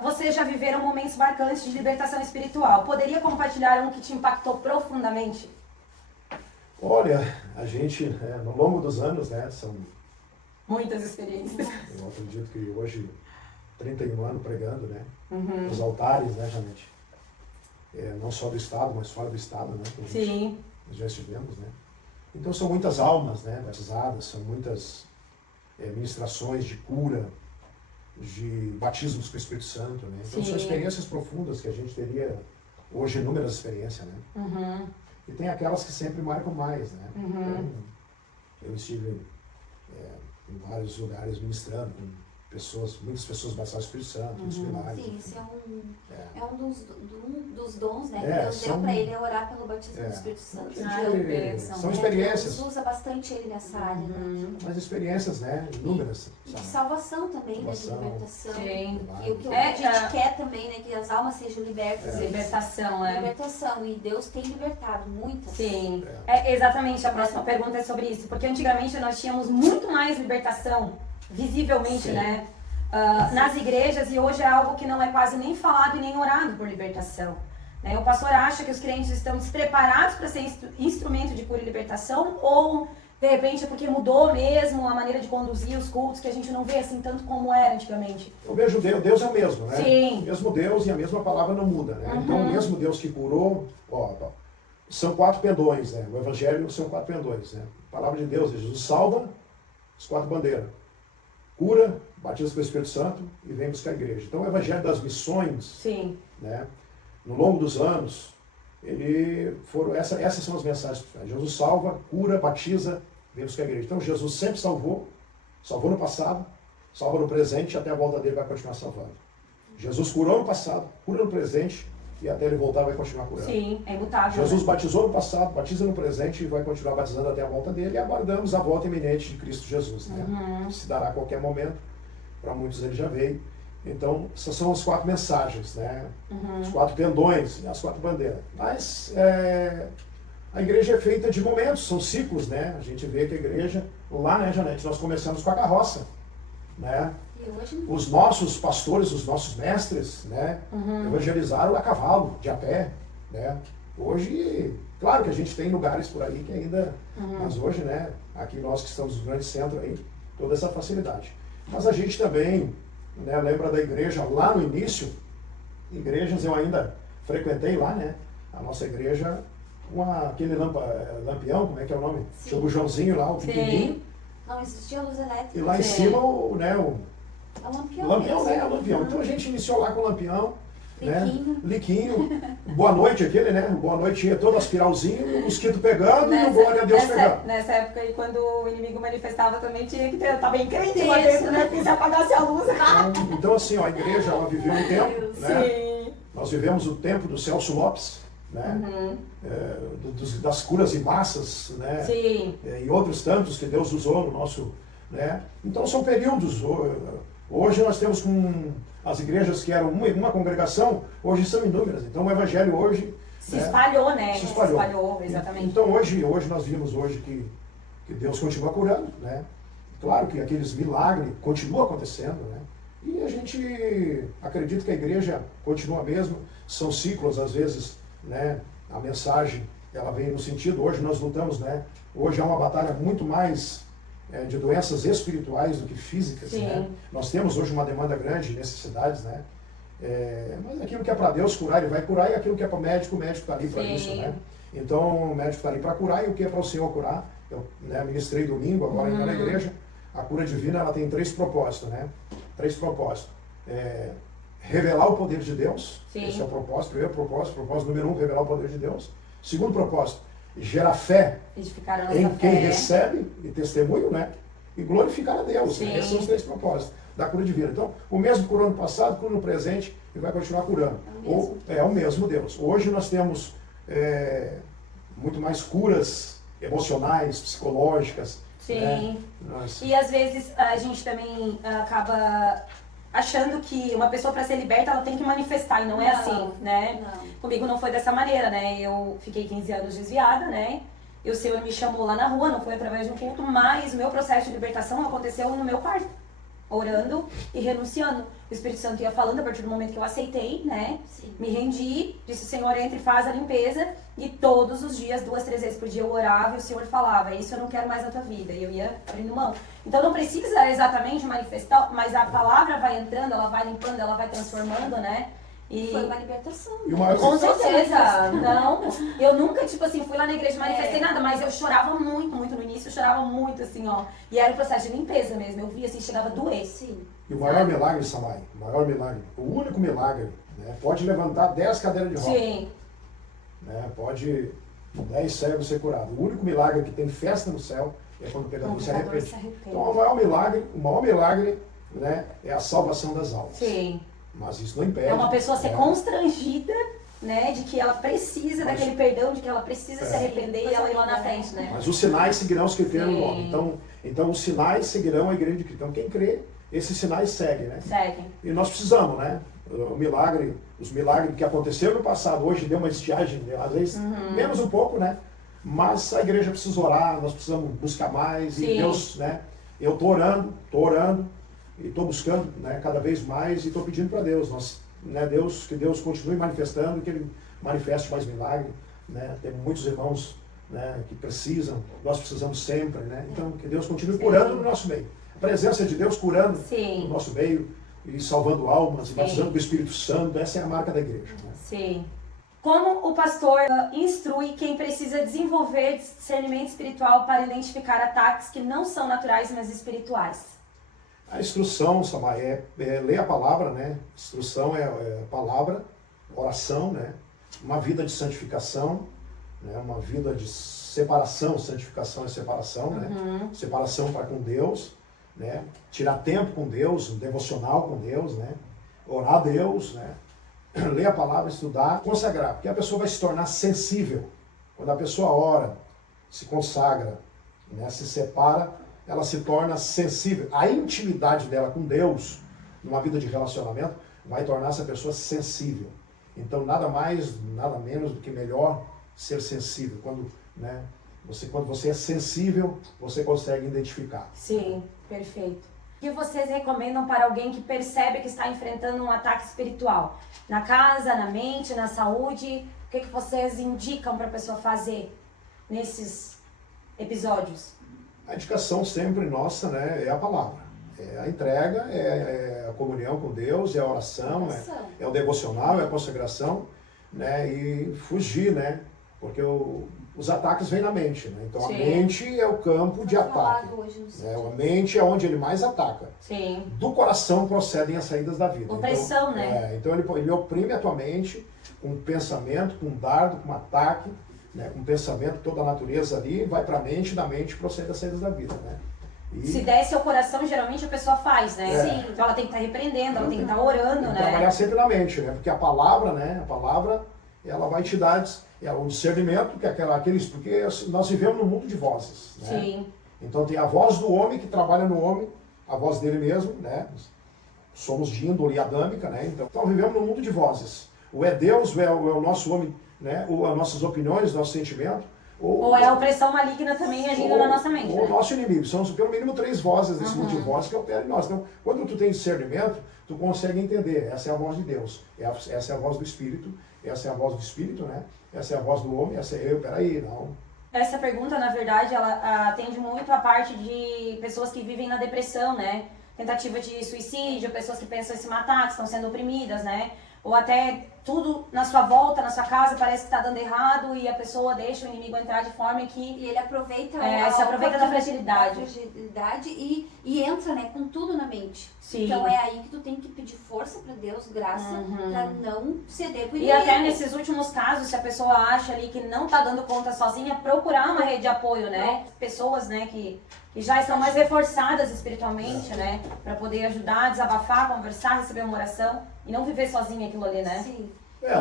vocês já viveram momentos marcantes de libertação espiritual. Poderia compartilhar um que te impactou profundamente? Olha, a gente, no longo dos anos, né, são... Muitas experiências. Eu acredito que hoje, 31 anos pregando, né, nos altares, né, Janete? Não só do Estado, mas fora do Estado, né? Sim. Nós já estivemos, né? Então são muitas almas, né, batizadas, são muitas ministrações de cura, de batismos com o Espírito Santo, né? Então são experiências profundas que a gente teria hoje, inúmeras experiências, né? E tem aquelas que sempre marcam mais, né? Então, eu estive em vários lugares ministrando com muitas pessoas batizadas no Espírito Santo, muitos milagres. Sim, isso é um dos dons, né? Que Deus deu para ele, orar pelo batismo do Espírito Santo. São experiências. Deus usa bastante ele nessa área, né? Mas experiências, né? Inúmeras. E de salvação também, né? De libertação. Sim. E o que a gente quer também, né? Que as almas sejam libertas. Libertação, Libertação. E Deus tem libertado muitas. Sim. Exatamente, a próxima pergunta é sobre isso. Porque antigamente nós tínhamos muito mais libertação, visivelmente, né? Nas igrejas, e hoje é algo que não é quase nem falado e nem orado por libertação. O pastor acha que os crentes estão despreparados para ser instrumento de cura e libertação, ou de repente é porque mudou mesmo a maneira de conduzir os cultos, que a gente não vê assim tanto como era antigamente? Eu vejo Deus é o mesmo, né? Sim. O mesmo Deus e a mesma palavra não muda, né? Então o mesmo Deus que curou, são 4 pendões, né? O Evangelho são 4 pendões, né? A palavra de Deus, Jesus salva as 4 bandeiras, cura, batiza com o Espírito Santo e vem buscar a igreja. Então o Evangelho das missões, Sim. né? No longo dos anos, essas são as mensagens. Jesus salva, cura, batiza, vem buscar a igreja. Então Jesus sempre salvou no passado, salva no presente e até a volta dele vai continuar salvando. Jesus curou no passado, cura no presente e até ele voltar vai continuar curando. Sim, é imutável. Jesus né? batizou no passado, batiza no presente e vai continuar batizando até a volta dele e aguardamos a volta iminente de Cristo Jesus, né? Que se dará a qualquer momento, para muitos ele já veio. Então, essas são as 4 mensagens, né? Os 4 pendões, as 4 bandeiras. Mas a igreja é feita de momentos, são ciclos, né? A gente vê que a igreja, lá, né, Janete, nós começamos com a carroça, né? E hoje Os nossos pastores, os nossos mestres, né, evangelizaram a cavalo, de a pé, né? Hoje, claro que a gente tem lugares por aí que ainda, mas hoje, né, aqui nós que estamos no grande centro aí, toda essa facilidade. Mas a gente também, né, lembra da igreja lá no início, igrejas eu ainda frequentei lá, né, a nossa igreja, aquele lampião, como é que é o nome? Sim. Tinha o bujãozinho lá, o pequenininho, não existia luz elétrica. e lá em Sim. cima, É o lampião. o lampião, mesmo. né? O lampião. Então a gente iniciou lá com o lampião, Liquinho. né? Liquinho. Boa noite aquele, né? Boa noite tinha todo aspiralzinho, o mosquito pegando e o glória a Deus pegando. Nessa época aí, quando o inimigo manifestava, também tinha que ter, tá bem crente Isso. lá dentro, né? Porque se apagasse a luz. Então assim, ó, a igreja ela viveu um tempo, né? Sim. Nós vivemos o tempo do Celso Lopes, né? Das curas em massas, né? Sim. E outros tantos que Deus usou no nosso, né? Então são períodos. Hoje nós temos as igrejas que eram uma congregação, hoje são inúmeras. Então o evangelho hoje Se espalhou, né? Se espalhou. Exatamente. Então hoje nós vimos hoje que Deus continua curando, né? Claro que aqueles milagres continuam acontecendo, né? E a gente acredita que a igreja continua mesmo, são ciclos às vezes, né? A mensagem, ela vem no sentido, hoje nós lutamos, né? Hoje há uma batalha muito mais de doenças espirituais do que físicas, Sim. né? Nós temos hoje uma demanda grande de necessidades, né? Mas aquilo que é para Deus curar, Ele vai curar, e aquilo que é para o médico está ali para isso, né? Então o médico está ali para curar, e o que é para o Senhor curar? Eu, né, ministrei domingo, agora ainda na igreja, a cura divina ela tem 3 propósitos, né? 3 propósitos. Revelar o poder de Deus, Sim. esse é o propósito, primeiro propósito número 1, revelar o poder de Deus. Segundo propósito, gerar fé Edificar a nossa em quem fé. recebe e testemunho, né? E glorificar a Deus. Sim. Esses são os 3 propósitos da cura divina. Então, o mesmo curou no passado, cura no presente e vai continuar curando. É o mesmo Deus. Hoje nós temos muito mais curas emocionais, psicológicas. Sim. Né? E às vezes a gente também acaba achando que uma pessoa para ser liberta ela tem que manifestar, e não é assim, né? Não. Comigo não foi dessa maneira, né? Eu fiquei 15 anos desviada, né? E o Senhor me chamou lá na rua, não foi através de um culto, mas o meu processo de libertação aconteceu no meu quarto, orando e renunciando. O Espírito Santo ia falando a partir do momento que eu aceitei, né? Sim. Me rendi, disse: Senhor, entre e faz a limpeza. E todos os dias, 2, 3 vezes por dia eu orava e o Senhor falava: isso eu não quero mais na tua vida. E eu ia abrindo mão. Então não precisa exatamente manifestar, mas a palavra vai entrando, ela vai limpando, ela vai transformando, né? E Foi uma libertação. E o maior- com certeza, não. Eu nunca, tipo assim, fui lá na igreja e manifestei nada, mas eu chorava muito, muito no início, eu chorava muito, assim, ó. E era um processo de limpeza mesmo, eu via, assim, chegava a doer. Sim. E o maior milagre, Samai, o maior milagre, o único milagre, né? Pode levantar 10 cadeiras de roda. Sim, Né? Pode 10 cegos ser curados. O único milagre que tem festa no céu é quando o pecador se arrepende. Então o maior milagre, né, é a salvação das almas. Sim. Mas isso não impede. É uma pessoa ser né? constrangida, né, de que ela precisa Mas- daquele perdão, de que ela precisa se arrepender e ela ir lá na frente, né? Mas os sinais seguirão os que creram no Sim. nome. Então os sinais seguirão a igreja de Cristo. Então quem crê, esses sinais seguem, né? Segue. E nós precisamos, né? Os milagres que aconteceram no passado, hoje deu uma estiagem, às vezes menos um pouco, né? Mas a igreja precisa orar, nós precisamos buscar mais. Sim. E Deus, né? Eu estou orando e estou buscando, né, cada vez mais e estou pedindo para Deus, né, que Deus continue manifestando, que Ele manifeste mais milagre, né? Tem muitos irmãos né, que precisam, nós precisamos sempre, né? Então, que Deus continue curando no nosso meio. A presença de Deus curando no nosso meio e salvando almas, e batizando com o Espírito Santo, essa é a marca da igreja. Né? Sim. Como o pastor instrui quem precisa desenvolver discernimento espiritual para identificar ataques que não são naturais, mas espirituais? A instrução, Samai, é ler a palavra, né? Instrução é a palavra, oração, né? Uma vida de santificação, né? Uma vida de separação, santificação é separação, né? Separação para com Deus, né? Tirar tempo com Deus, um devocional com Deus, né? Orar a Deus, né? Ler a palavra, estudar, consagrar, porque a pessoa vai se tornar sensível. Quando a pessoa ora, se consagra, né? Se separa, ela se torna sensível. A intimidade dela com Deus, numa vida de relacionamento, vai tornar essa pessoa sensível. Então, nada mais, nada menos do que melhor ser sensível. Quando você é sensível, você consegue identificar. Sim, perfeito. O que vocês recomendam para alguém que percebe que está enfrentando um ataque espiritual? Na casa, na mente, na saúde? O que vocês indicam para a pessoa fazer nesses episódios? A indicação sempre nossa, né, é a palavra. É a entrega, é a comunhão com Deus, é a oração, é o devocional, é a consagração, né, e fugir, né, porque os ataques vêm na mente, né, então a mente é o campo de ataque, né, a mente é onde ele mais ataca. Sim. Do coração procedem as saídas da vida. Opressão, então, né? Então ele oprime a tua mente com um pensamento, com um dardo, com um ataque, né, com um pensamento, toda a natureza ali, vai para a mente, da mente procede as saídas da vida, né? E se desce ao coração, geralmente a pessoa faz, né? Sim. Então ela tem que estar repreendendo, ela tem que estar orando, né? Trabalhar sempre na mente, né? Porque a palavra, né? A palavra, ela vai te dar o discernimento, que é porque nós vivemos num mundo de vozes, né? Sim. Então tem a voz do homem que trabalha no homem, a voz dele mesmo, né? Somos de índole adâmica, né? Então vivemos num mundo de vozes. Ou é Deus, ou é o nosso homem, né? Ou as nossas opiniões, nosso sentimento. Ou é a opressão maligna também agindo na nossa mente. Ou o nosso inimigo. São pelo mínimo 3 vozes desse mundo de vozes que operam em nós. Então, quando tu tem discernimento, tu consegue entender. Essa é a voz de Deus. Essa é a voz do Espírito. Essa é a voz do Espírito, né? Essa é a voz do homem. Essa é eu. Peraí, não. Essa pergunta, na verdade, ela atende muito a parte de pessoas que vivem na depressão, né? Tentativa de suicídio, pessoas que pensam em se matar, que estão sendo oprimidas, né? Ou até tudo na sua volta, na sua casa, parece que está dando errado e a pessoa deixa o inimigo entrar de forma que... E ele aproveita se aproveita da fragilidade. E entra, né, com tudo na mente. Sim. Então é aí que tu tem que pedir força para Deus, graça, para não ceder pro inimigo. E até nesses últimos casos, se a pessoa acha ali que não está dando conta sozinha, procurar uma rede de apoio, né? Pessoas, né, que já estão mais reforçadas espiritualmente, né? Para poder ajudar, desabafar, conversar, receber uma oração e não viver sozinha aquilo ali, né? Sim.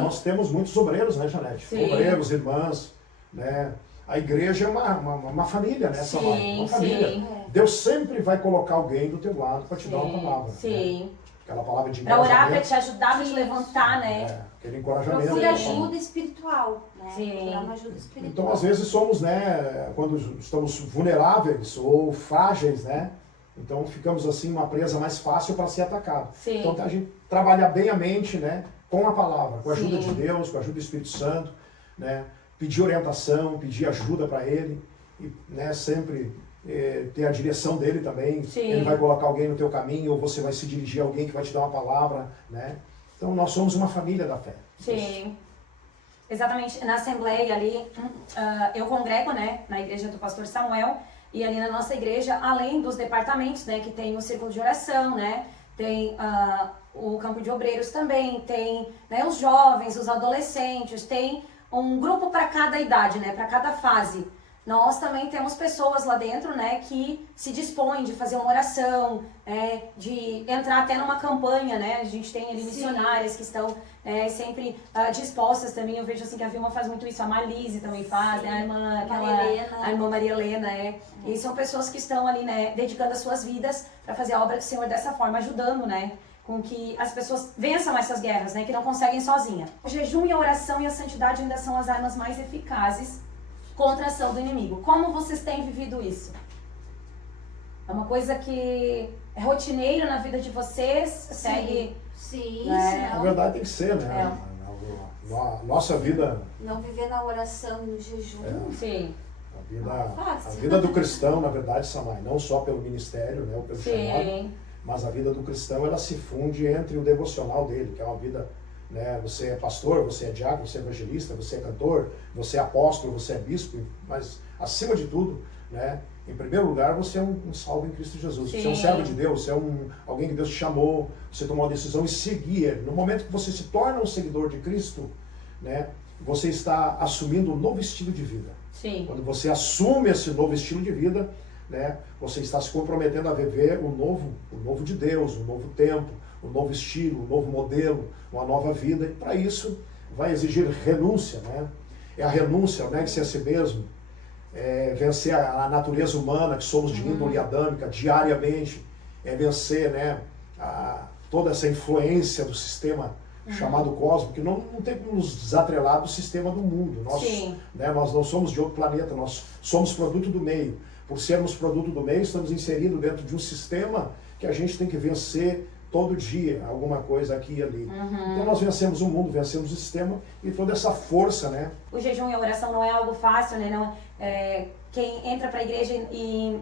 Nós temos muitos obreiros, né, Janete? Sim. Obreiros, irmãs, né? A igreja é uma família, né? Sim, uma família. sim. Deus sempre vai colocar alguém do teu lado para te dar uma palavra. Sim. Né? Aquela palavra de encorajamento. Para orar, para te ajudar, para te Isso. levantar, né? Aquele encorajamento. Procura ajuda espiritual, né? Sim. Procurar uma ajuda espiritual. Então, às vezes, somos, né, quando estamos vulneráveis ou frágeis, né? Então, ficamos assim, uma presa mais fácil para ser atacado. Sim. Então, a gente trabalha bem a mente, né? Com a palavra, com a ajuda Sim. de Deus, com a ajuda do Espírito Santo, né? Pedir orientação, pedir ajuda para Ele, e, né, sempre ter a direção dele também. Sim. Ele vai colocar alguém no teu caminho, ou você vai se dirigir a alguém que vai te dar uma palavra, né? Então, nós somos uma família da fé. Sim. Exatamente. Na Assembleia ali, eu congrego, né, na igreja do pastor Samuel, e ali na nossa igreja, além dos departamentos, né, que tem o círculo de oração, né, tem o campo de obreiros também, tem, né, os jovens, os adolescentes, tem um grupo para cada idade, né, para cada fase. Nós também temos pessoas lá dentro, né, que se dispõem de fazer uma oração, de entrar até numa campanha, né, a gente tem ali missionárias que estão sempre dispostas também. Eu vejo assim que a Vilma faz muito isso, a Marlise também faz, né, a irmã Maria Helena, E são pessoas que estão ali, né, dedicando as suas vidas para fazer a obra do Senhor dessa forma, ajudando, né, com que as pessoas vençam essas guerras, né, que não conseguem sozinha. O jejum e a oração e a santidade ainda são as armas mais eficazes contra a ação do inimigo. Como vocês têm vivido isso? É uma coisa que é rotineiro na vida de vocês? Segue... Sim, Na verdade tem que ser, né? Nossa vida... Não viver na oração e no jejum. Sim. A vida do cristão, na verdade, Samay, não só pelo ministério, né, ou pelo chamado, mas a vida do cristão, ela se funde entre o devocional dele, que é uma vida, né, você é pastor, você é diácono, você é evangelista, você é cantor, você é apóstolo, você é bispo, mas acima de tudo, né, em primeiro lugar, você é um salvo em Cristo Jesus. Sim. Você é um servo de Deus, você é alguém que Deus te chamou, você tomou uma decisão e seguir Ele. No momento que você se torna um seguidor de Cristo, né, você está assumindo um novo estilo de vida. Sim. Quando você assume esse novo estilo de vida, né, você está se comprometendo a viver o novo de Deus, um novo tempo, um novo estilo, um novo modelo, uma nova vida. E para isso vai exigir renúncia, né? É a renúncia, negue-se a si mesmo, vencer a natureza humana, que somos de índole adâmica diariamente, vencer, né, toda essa influência do sistema chamado cosmos, que não tem como nos desatrelar do sistema do mundo. Nós não somos de outro planeta, nós somos produto do meio. Por sermos produto do meio, estamos inseridos dentro de um sistema que a gente tem que vencer todo dia, alguma coisa aqui e ali. Então nós vencemos o mundo, vencemos o sistema e toda essa força, né? O jejum e a oração não é algo fácil, né? Não, quem entra para a igreja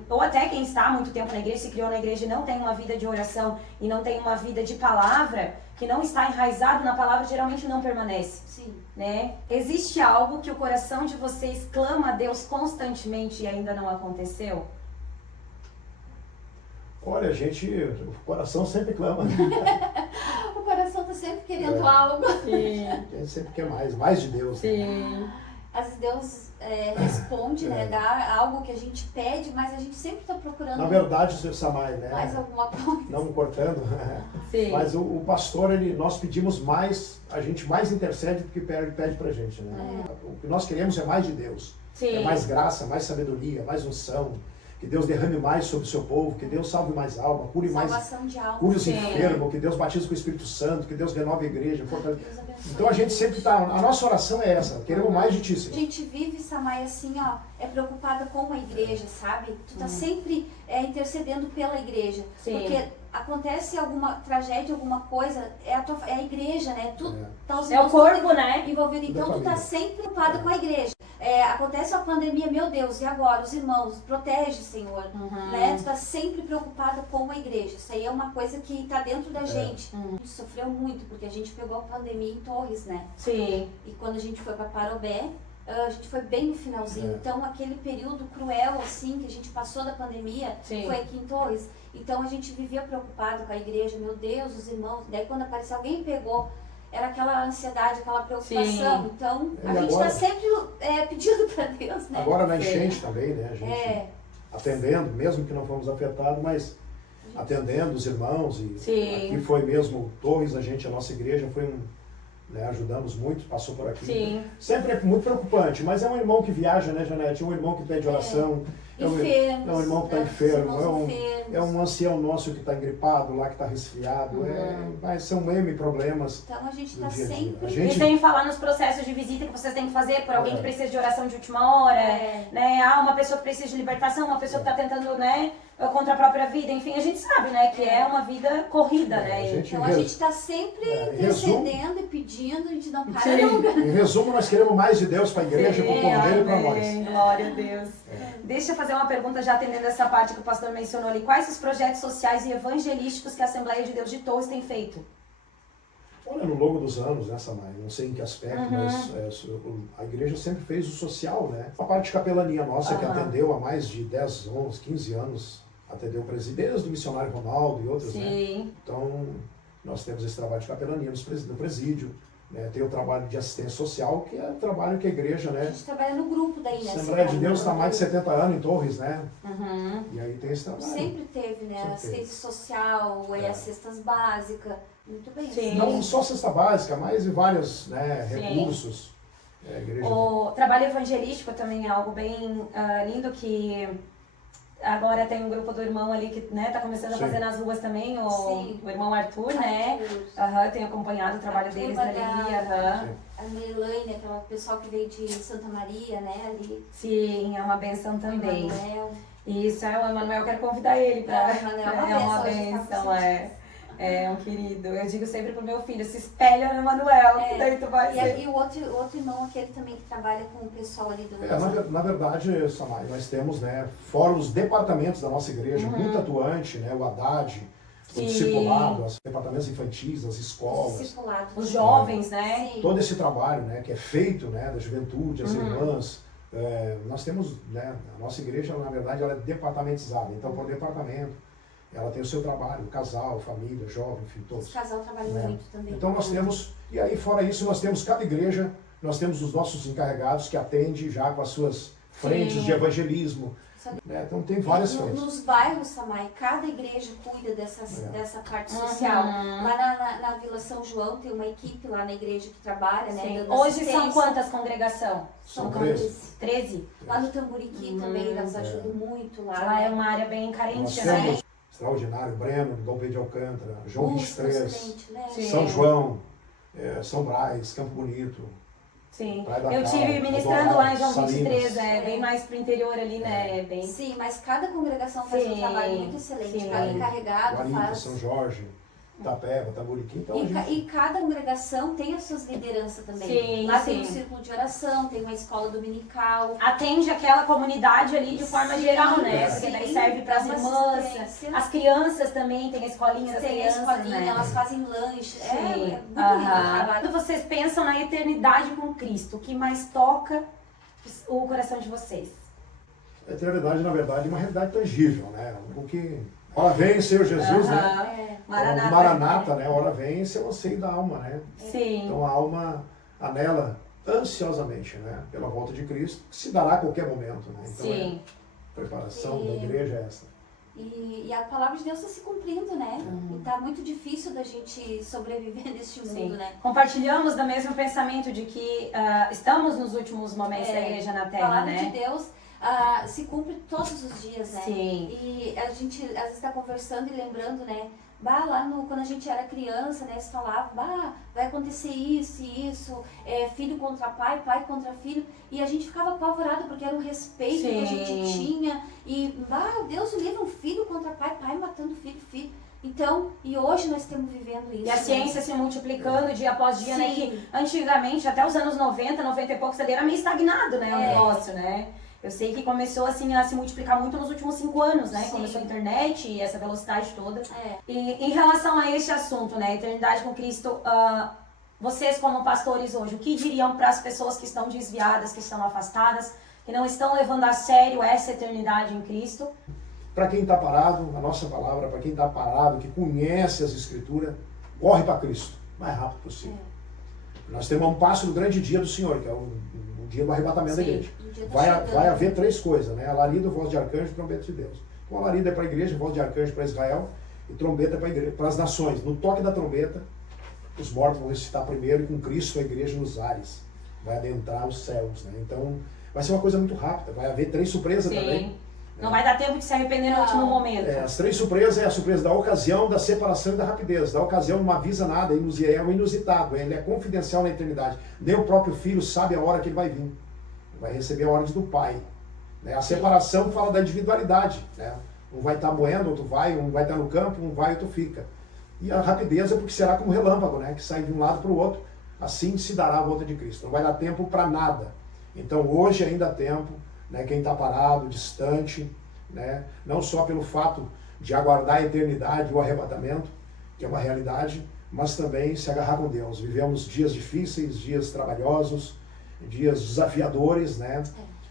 ou até quem está há muito tempo na igreja, se criou na igreja e não tem uma vida de oração e não tem uma vida de palavra, que não está enraizado na palavra, geralmente não permanece. Sim. Né? Existe algo que o coração de vocês clama a Deus constantemente e ainda não aconteceu? Olha, o coração sempre clama. O coração está sempre querendo algo. Sim. A gente sempre quer mais de Deus. Sim. Né? Às vezes Deus responde, né, dá algo que a gente pede, mas a gente sempre está procurando. Na verdade, Samay, né? Mais alguma coisa. Não me cortando. Sim. Mas o pastor, nós pedimos mais, a gente mais intercede do que pede pra gente, né? O que nós queremos é mais de Deus. Sim. É mais graça, mais sabedoria, mais unção. Que Deus derrame mais sobre o seu povo, que Deus salve mais alma, cure os enfermos, que Deus batize com o Espírito Santo, que Deus renove a igreja. Então a gente sempre está, a nossa oração é essa, queremos mais de ti, Senhor. A gente vive, Samay, assim, ó, preocupada com a igreja, sabe? Tu tá sempre intercedendo pela igreja. Sim. Porque acontece alguma tragédia, alguma coisa, é a igreja, né? Tu tá os o corpo, né? Envolvido. Então tu tá sempre preocupada com a igreja. Acontece a pandemia, meu Deus, e agora? Os irmãos, protege, Senhor. Né? Tu tá sempre preocupada com a igreja. Isso aí é uma coisa que tá dentro da gente. A gente sofreu muito, porque a gente pegou a pandemia em Torres, né? Sim. E quando a gente foi para Parobé, a gente foi bem no finalzinho. Então aquele período cruel, assim, que a gente passou da pandemia, foi aqui em Torres. Então a gente vivia preocupado com a igreja, meu Deus, os irmãos. Daí quando apareceu alguém pegou, era aquela ansiedade, aquela preocupação. Sim. Então, a gente está sempre pedindo para Deus, né? Agora na enchente também, né? A gente atendendo, mesmo que não fomos afetados, mas atendendo os irmãos. E aqui foi mesmo Torres, a nossa igreja foi ajudamos muito, passou por aqui. Sim. Sempre é muito preocupante, mas é um irmão que viaja, né, Janete? Um irmão que pede oração. É um irmão que está enfermo, é um ancião nosso que está engripado lá, que está resfriado, mas são M problemas. Então a gente está sempre... E sem falar nos processos de visita que vocês têm que fazer por alguém que precisa de oração de última hora, né? Uma pessoa que precisa de libertação, uma pessoa que está tentando, né, contra a própria vida, enfim, a gente sabe, né, que é uma vida corrida, né? Então a gente está sempre intercedendo e pedindo, a gente não para nunca. Em resumo, nós queremos mais de Deus para a igreja, para o povo dele e para nós. Glória a Deus. Deixa eu fazer uma pergunta já atendendo essa parte que o pastor mencionou ali. Quais os projetos sociais e evangelísticos que a Assembleia de Deus de Torres tem feito? Olha, no longo dos anos, né, Samay? Não sei em que aspecto, mas a igreja sempre fez o social, né? A parte de capelania nossa, que atendeu há mais de 10, 11, 15 anos, atendeu presidentes do missionário Ronaldo e outros, né? Então, nós temos esse trabalho de capelania no presídio. Né, tem o trabalho de assistência social, que é o trabalho que a igreja, né? A gente trabalha no grupo daí, né? A Assembleia de Deus está há mais de 70 anos em Torres, né? E aí tem esse trabalho. Sempre teve, né? Sempre assistência social, as cestas básicas. Muito bem. Sim. Não só cesta básica, mas vários recursos. A igreja... O trabalho evangelístico também é algo bem lindo que... Agora tem um grupo do irmão ali que tá começando a fazer nas ruas também, o irmão Arthur, né? Tem acompanhado o trabalho deles ali. A Melane, aquela pessoal que veio de Santa Maria, né? Ali. Sim, é uma benção também. Emanuel. Isso, o Emanuel, eu quero convidar ele para... É uma benção. É um querido. Eu digo sempre pro meu filho, se espelha no Emanuel, que daí tu vai ser. E o outro irmão, aquele também que trabalha com o pessoal ali do... Na verdade, Samai, nós temos, né, fora os departamentos da nossa igreja, muito atuante, né, o Haddad, o discipulado, os departamentos infantis, as escolas. Os jovens, né? Sim. Todo esse trabalho, né, que é feito, né, da juventude, as irmãs. Nós temos, né, a nossa igreja, na verdade, ela é departamentizada. Então, por departamento, ela tem o seu trabalho, casal, família, jovem, enfim, todos. Os casal trabalham muito também. Então nós temos, e aí fora isso, nós temos cada igreja, nós temos os nossos encarregados que atendem já com as suas frentes de evangelismo. Né? Então tem várias frentes. Nos bairros, Samai, cada igreja cuida dessa parte social. Lá na Vila São João tem uma equipe lá na igreja que trabalha, né? Hoje são quantas congregação? São 13. 13? Lá no Tamburiqui também, elas ajudam muito lá. Lá é uma área bem carente, nós né? temos Extraordinário, Breno, Dom Pedro de Alcântara, João 23, né? São João, São Brás, Campo Bonito. Sim, Praia da eu Calma, tive ministrando Eldorado, lá em João Salinas. 23, bem mais pro interior ali, né? Bem... Sim, mas cada congregação faz um trabalho muito excelente. Cada encarregado Guarita, faz... São Jorge, Itapeva, Tamburiqui. Então, E cada congregação tem as suas lideranças também. Sim, lá tem um círculo de oração, tem uma escola dominical. Atende aquela comunidade ali de forma geral, né? Porque daí serve para as irmãs, as crianças também, tem a escolinha das crianças, né? Elas fazem lanche. Sim. É muito lindo o trabalho. Quando vocês pensam na eternidade com Cristo, o que mais toca o coração de vocês? A eternidade, na verdade, é uma realidade tangível, né? O que... Ora vem, Senhor Jesus, né? Maranata, né? Ora vem, esse é o anseio da alma, né? Sim. Então a alma anela ansiosamente, né? Pela volta de Cristo, que se dará a qualquer momento, né? Então a preparação da igreja é essa. E a palavra de Deus está se cumprindo, né? E está muito difícil da gente sobreviver neste mundo, né? Compartilhamos do mesmo pensamento de que estamos nos últimos momentos da igreja na Terra, né? A palavra né? de Deus se cumpre todos os dias, né? Sim. E a gente às vezes está conversando e lembrando, né? Quando a gente era criança, né? Se falava, vai acontecer isso e isso, filho contra pai, pai contra filho. E a gente ficava apavorado porque era um respeito que a gente tinha. E, Deus o livre, um filho contra pai, pai matando filho. Então, e hoje nós estamos vivendo isso. E a ciência se multiplicando dia após dia, né? Que antigamente, até os anos 90, 90 e poucos, ali era meio estagnado, né? O negócio, né? Eu sei que começou assim a se multiplicar muito nos últimos 5 anos, né? Começou a internet e essa velocidade toda. E em relação a este assunto, né? Eternidade com Cristo, vocês como pastores hoje, o que diriam para as pessoas que estão desviadas, que estão afastadas, que não estão levando a sério essa eternidade em Cristo? Para quem está parado, a nossa palavra, para quem está parado, que conhece as Escrituras, corre para Cristo, o mais rápido possível. Nós temos um passo do grande dia do Senhor, que é o dia do arrebatamento da igreja. Vai haver 3 coisas, né? Alarido, voz de arcanjo e trombeta de Deus. Então, alarido é para a igreja, voz de arcanjo para Israel e trombeta é para as nações. No toque da trombeta, os mortos vão ressuscitar primeiro e com Cristo a igreja nos ares. Vai adentrar os céus, né? Então, vai ser uma coisa muito rápida. Vai haver 3 surpresas também. Não vai dar tempo de se arrepender no último momento. As 3 surpresas é a surpresa da ocasião, da separação e da rapidez. Da ocasião não avisa nada, é um inusitado, ele é confidencial na eternidade. Nem o próprio filho sabe a hora que ele vai vir. Vai receber a ordem do pai. Né? A separação fala da individualidade. Né? Um vai estar moendo, outro vai, um vai estar no campo, um vai, outro fica. E a rapidez é porque será como relâmpago, né? Que sai de um lado para o outro. Assim se dará a volta de Cristo. Não vai dar tempo para nada. Então hoje ainda há tempo, né? Quem está parado, distante, né? Não só pelo fato de aguardar a eternidade, o arrebatamento, que é uma realidade, mas também se agarrar com Deus. Vivemos dias difíceis, dias trabalhosos, dias desafiadores, né?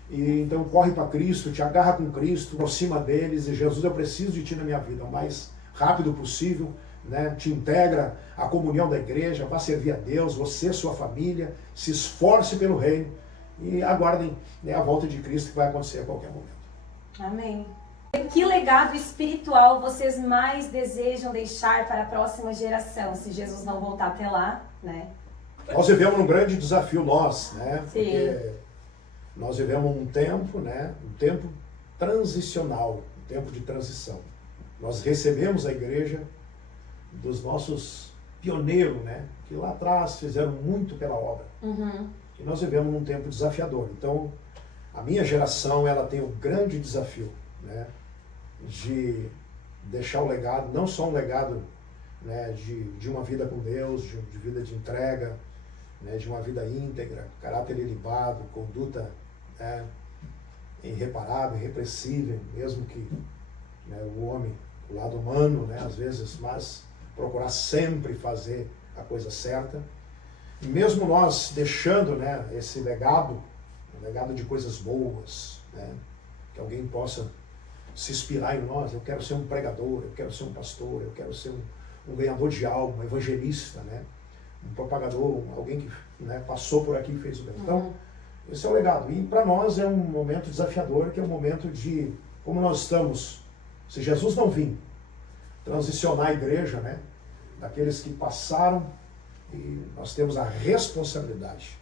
E então corre para Cristo, te agarra com Cristo, aproxima deles e Jesus, eu preciso de ti na minha vida, o mais rápido possível, né? Te integra à comunhão da igreja, vá servir a Deus, você, sua família, se esforce pelo reino e aguardem, né, a volta de Cristo que vai acontecer a qualquer momento. Amém. Que legado espiritual vocês mais desejam deixar para a próxima geração, se Jesus não voltar até lá, né? Nós vivemos um grande desafio, né? Sim. Porque nós vivemos um tempo, né? Um tempo transicional, um tempo de transição. Nós recebemos a igreja dos nossos pioneiros, né? Que lá atrás fizeram muito pela obra. E nós vivemos num tempo desafiador. Então, a minha geração, ela tem um grande desafio, né? De deixar o legado, não só um legado né, de uma vida com Deus, de vida de entrega, né, de uma vida íntegra, caráter ilibado, conduta, né, irreparável, irrepressível, mesmo que, né, o homem, o lado humano, né, às vezes, mas procurar sempre fazer a coisa certa. E mesmo nós deixando, né, esse legado, um legado de coisas boas, né, que alguém possa se inspirar em nós. Eu quero ser um pregador, eu quero ser um pastor, eu quero ser um ganhador de alma, um evangelista, né, um propagador, alguém que, né, passou por aqui e fez o bem. Então, esse é o legado. E para nós é um momento desafiador, que é um momento de, como nós estamos, se Jesus não vir, transicionar a igreja, né, daqueles que passaram, e nós temos a responsabilidade,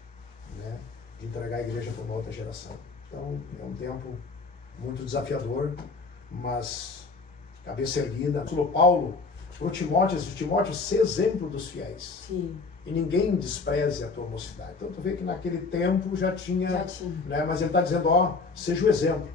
né, de entregar a igreja para uma outra geração. Então, é um tempo muito desafiador, mas cabeça erguida. Paulo, para o Timóteo, ser exemplo dos fiéis. Sim. E ninguém despreze a tua mocidade. Então, tu vê que naquele tempo já tinha. Né, mas ele está dizendo, ó, seja o exemplo.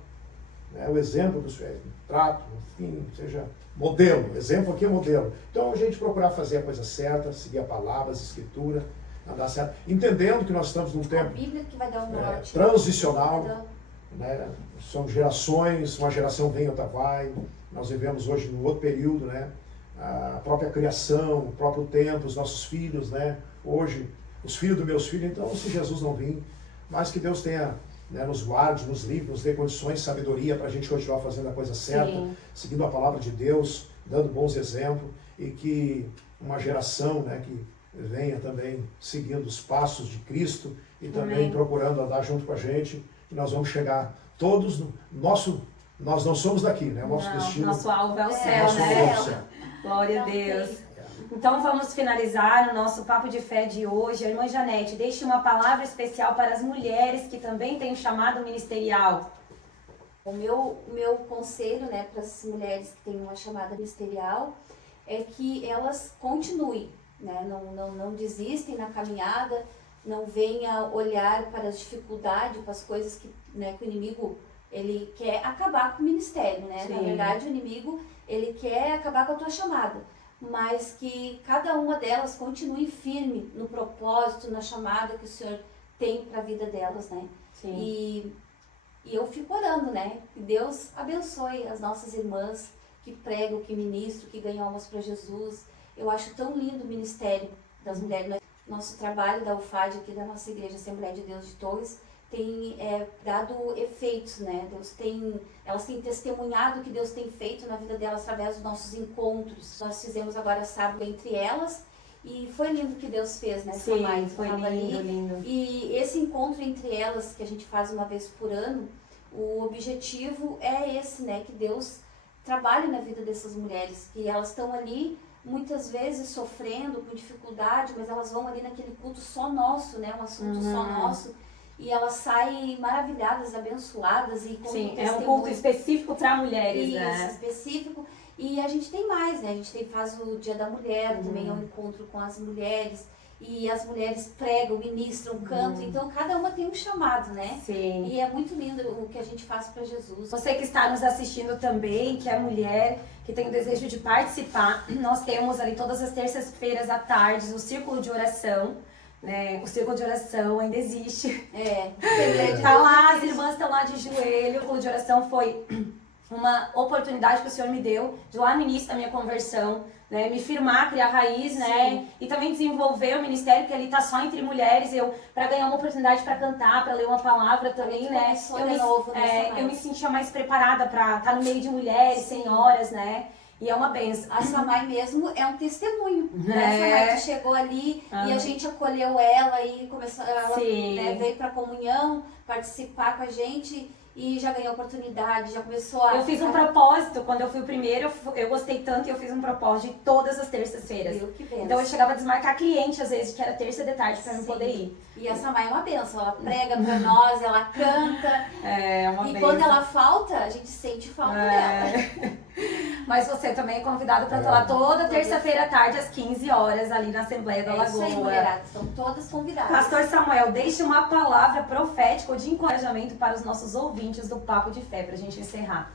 Né, o exemplo dos fiéis. No trato, no fim, seja modelo. Exemplo aqui é modelo. Então, a gente procurar fazer a coisa certa, seguir a palavra, as escrituras, andar certo. Entendendo que nós estamos num tempo a Bíblia que vai dar um norte, transicional. Né, são gerações, uma geração vem, outra vai. Nós vivemos hoje num outro período, né? A própria criação, o próprio tempo, os nossos filhos, né? Hoje, os filhos dos meus filhos. Então, se Jesus não vir, mas que Deus tenha, né, nos guarde, nos livre, nos dê condições, sabedoria para a gente continuar fazendo a coisa certa, seguindo a palavra de Deus, dando bons exemplos, e que uma geração, né, que venha também seguindo os passos de Cristo e também procurando andar junto com a gente, e nós vamos chegar todos no nosso. Nós não somos daqui, né? O nosso destino. Nosso alvo é o céu, né? Glória a Deus. Então vamos finalizar o nosso Papo de Fé de hoje. A irmã Janete, deixe uma palavra especial para as mulheres que também têm um chamado ministerial. O meu conselho, né, para as mulheres que têm uma chamada ministerial é que elas continuem, né? Não desistem na caminhada, não venha olhar para as dificuldades, para as coisas que, né, que o inimigo ele quer acabar com o ministério, né? Na verdade, o inimigo ele quer acabar com a tua chamada, mas que cada uma delas continue firme no propósito, na chamada que o Senhor tem para a vida delas, né? E eu fico orando, né? Que Deus abençoe as nossas irmãs que pregam, que ministram, que ganham almas para Jesus. Eu acho tão lindo o ministério das mulheres. Nosso trabalho da UFAD aqui da nossa igreja Assembleia de Deus de Torres tem dado efeitos, né? Elas têm testemunhado o que Deus tem feito na vida delas através dos nossos encontros. Nós fizemos agora sábado entre elas e foi lindo o que Deus fez, né? Sim, foi lindo. E esse encontro entre elas que a gente faz uma vez por ano, o objetivo é esse, né? Que Deus trabalhe na vida dessas mulheres, que elas estão ali muitas vezes sofrendo, com dificuldade, mas elas vão ali naquele culto só nosso, né? Um assunto só nosso. E elas saem maravilhadas, abençoadas e com é um culto específico para mulheres, isso, né? Específico. E a gente tem mais, né? A gente faz o Dia da Mulher, também é um encontro com as mulheres. E as mulheres pregam, ministram, cantam. Então, cada uma tem um chamado, né? Sim. E é muito lindo o que a gente faz para Jesus. Você que está nos assistindo também, que é mulher, que tem o desejo de participar, nós temos ali todas as terças-feiras à tarde o Círculo de Oração. Né? O Círculo de Oração ainda existe. Tá lá, as irmãs estão lá de joelho. O Círculo de Oração foi uma oportunidade que o Senhor me deu de lá no início da minha conversão, né? Me firmar, criar raiz, né? E também desenvolver o ministério, que ali tá só entre mulheres, para ganhar uma oportunidade para cantar, para ler uma palavra também, né? Eu me sentia mais preparada para estar no meio de mulheres, senhoras, né? E é uma benção. A Samai mesmo é um testemunho. Né? A Samai que chegou ali e a gente acolheu ela e começou, ela, né, veio para comunhão, participar com a gente e já ganhou oportunidade, já começou a... Eu fiz um propósito, quando eu fui o primeiro, eu gostei tanto e eu fiz um propósito de todas as terças-feiras. Então eu chegava a desmarcar cliente, às vezes, que era terça de tarde para eu poder ir. E a Samai é uma benção, ela prega para nós, ela canta. É uma benção. E quando ela falta, a gente sente falta dela. Mas você também é convidado para estar lá toda terça-feira à tarde, às 15 horas, ali na Assembleia da Lagoa. Isso aí, mulheradas, estão todas convidadas. Pastor Samuel, deixe uma palavra profética ou de encorajamento para os nossos ouvintes do Papo de Fé, para a gente encerrar.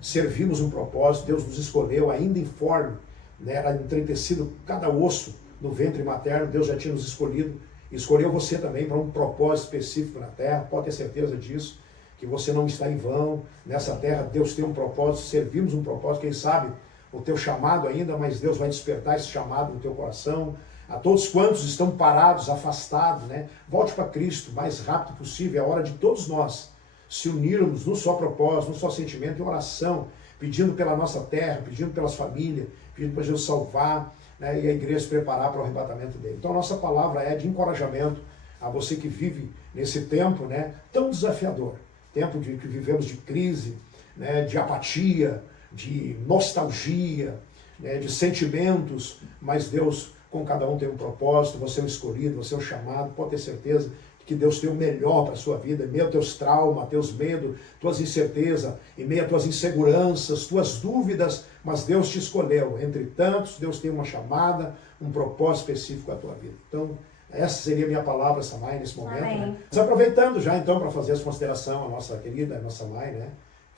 Servimos um propósito, Deus nos escolheu ainda informe né, era entretecido cada osso no ventre materno, Deus já tinha nos escolhido, escolheu você também para um propósito específico na terra, pode ter certeza disso, que você não está em vão nessa terra, Deus tem um propósito, servimos um propósito, quem sabe o teu chamado ainda, mas Deus vai despertar esse chamado no teu coração. A todos quantos estão parados, afastados, né? Volte para Cristo o mais rápido possível, é a hora de todos nós se unirmos no só propósito, no só sentimento, em oração, pedindo pela nossa terra, pedindo pelas famílias, pedindo para Jesus salvar, né? E a igreja se preparar para o arrebatamento dele. Então a nossa palavra é de encorajamento a você que vive nesse tempo, né, tão desafiador, tempo que vivemos de crise, né, de apatia, de nostalgia, né, de sentimentos, mas Deus com cada um tem um propósito, você é um escolhido, você é um chamado, pode ter certeza que Deus tem o melhor para a sua vida, em meio aos teus traumas, teus medos, tuas incertezas, em meio às tuas inseguranças, tuas dúvidas, mas Deus te escolheu. Entre tantos, Deus tem uma chamada, um propósito específico à tua vida. Então, essa seria a minha palavra, Samay, nesse momento. Né? Mas aproveitando já, então, para fazer essa consideração, a nossa querida, a nossa mãe, né,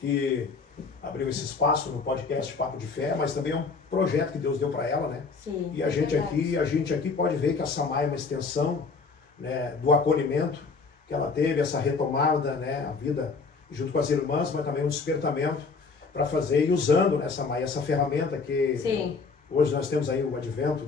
que abriu esse espaço no podcast Papo de Fé, mas também é um projeto que Deus deu para ela, né? Sim, e a gente aqui pode ver que a Samay é uma extensão, né, do acolhimento que ela teve, essa retomada, né, a vida junto com as irmãs, mas também um despertamento para fazer e usando essa ferramenta que hoje nós temos aí o advento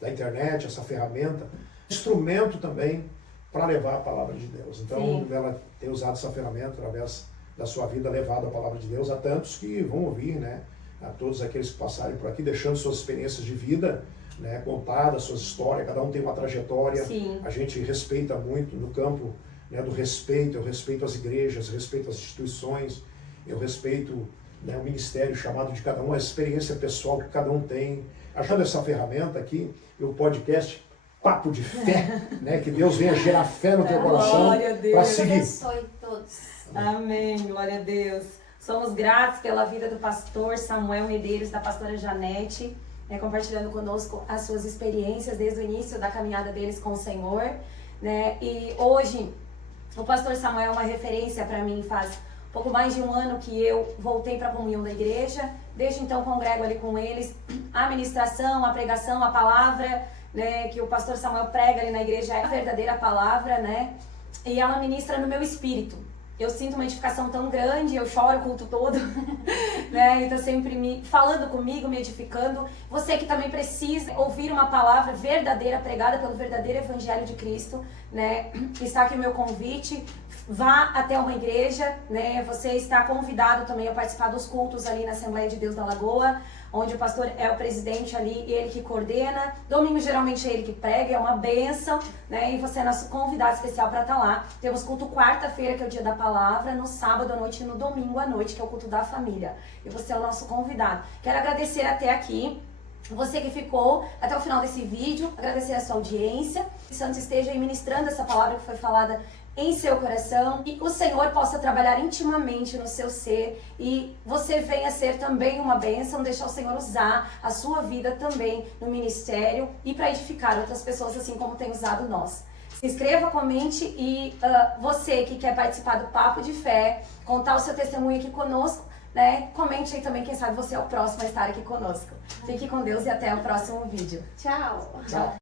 da internet, essa ferramenta, instrumento também para levar a palavra de Deus. Então, ela tem usado essa ferramenta através da sua vida, levado a palavra de Deus a tantos que vão ouvir, né, a todos aqueles que passarem por aqui, deixando suas experiências de vida, né, contadas, suas histórias, cada um tem uma trajetória. A gente respeita muito no campo, né, do respeito, eu respeito as igrejas, respeito as instituições, eu respeito, né, o ministério chamado de cada um, a experiência pessoal que cada um tem. Achando essa ferramenta aqui, o podcast Papo de Fé, né, que Deus venha gerar fé no teu coração para seguir. Abençoe todos. Amém, glória a Deus. Somos gratos pela vida do pastor Samuel Medeiros, da pastora Janete, né, compartilhando conosco as suas experiências desde o início da caminhada deles com o Senhor, né? E hoje o pastor Samuel é uma referência para mim. Faz pouco mais de um ano que eu voltei para a comunhão da igreja. Desde então congrego ali com eles. A ministração, a pregação, a palavra, né, que o pastor Samuel prega ali na igreja é a verdadeira palavra, né? E ela ministra no meu espírito. Eu sinto uma edificação tão grande, eu choro o culto todo, né? Então sempre falando comigo, me edificando. Você que também precisa ouvir uma palavra verdadeira, pregada pelo verdadeiro Evangelho de Cristo, né? Está aqui o meu convite. Vá até uma igreja, né? Você está convidado também a participar dos cultos ali na Assembleia de Deus da Lagoa, onde o pastor é o presidente ali e ele que coordena. Domingo geralmente é ele que prega, é uma bênção, né? E você é nosso convidado especial para estar lá. Temos culto quarta-feira, que é o dia da palavra, no sábado à noite e no domingo à noite, que é o culto da família. E você é o nosso convidado. Quero agradecer até aqui você que ficou até o final desse vídeo, agradecer a sua audiência. Que Santo esteja aí ministrando essa palavra que foi falada em seu coração, e o Senhor possa trabalhar intimamente no seu ser, e você venha ser também uma bênção, deixar o Senhor usar a sua vida também no ministério e para edificar outras pessoas, assim como tem usado nós. Se inscreva, comente, e você que quer participar do Papo de Fé, contar o seu testemunho aqui conosco, né? Comente aí também, quem sabe você é o próximo a estar aqui conosco. Fique com Deus e até o próximo vídeo. Tchau. Tchau.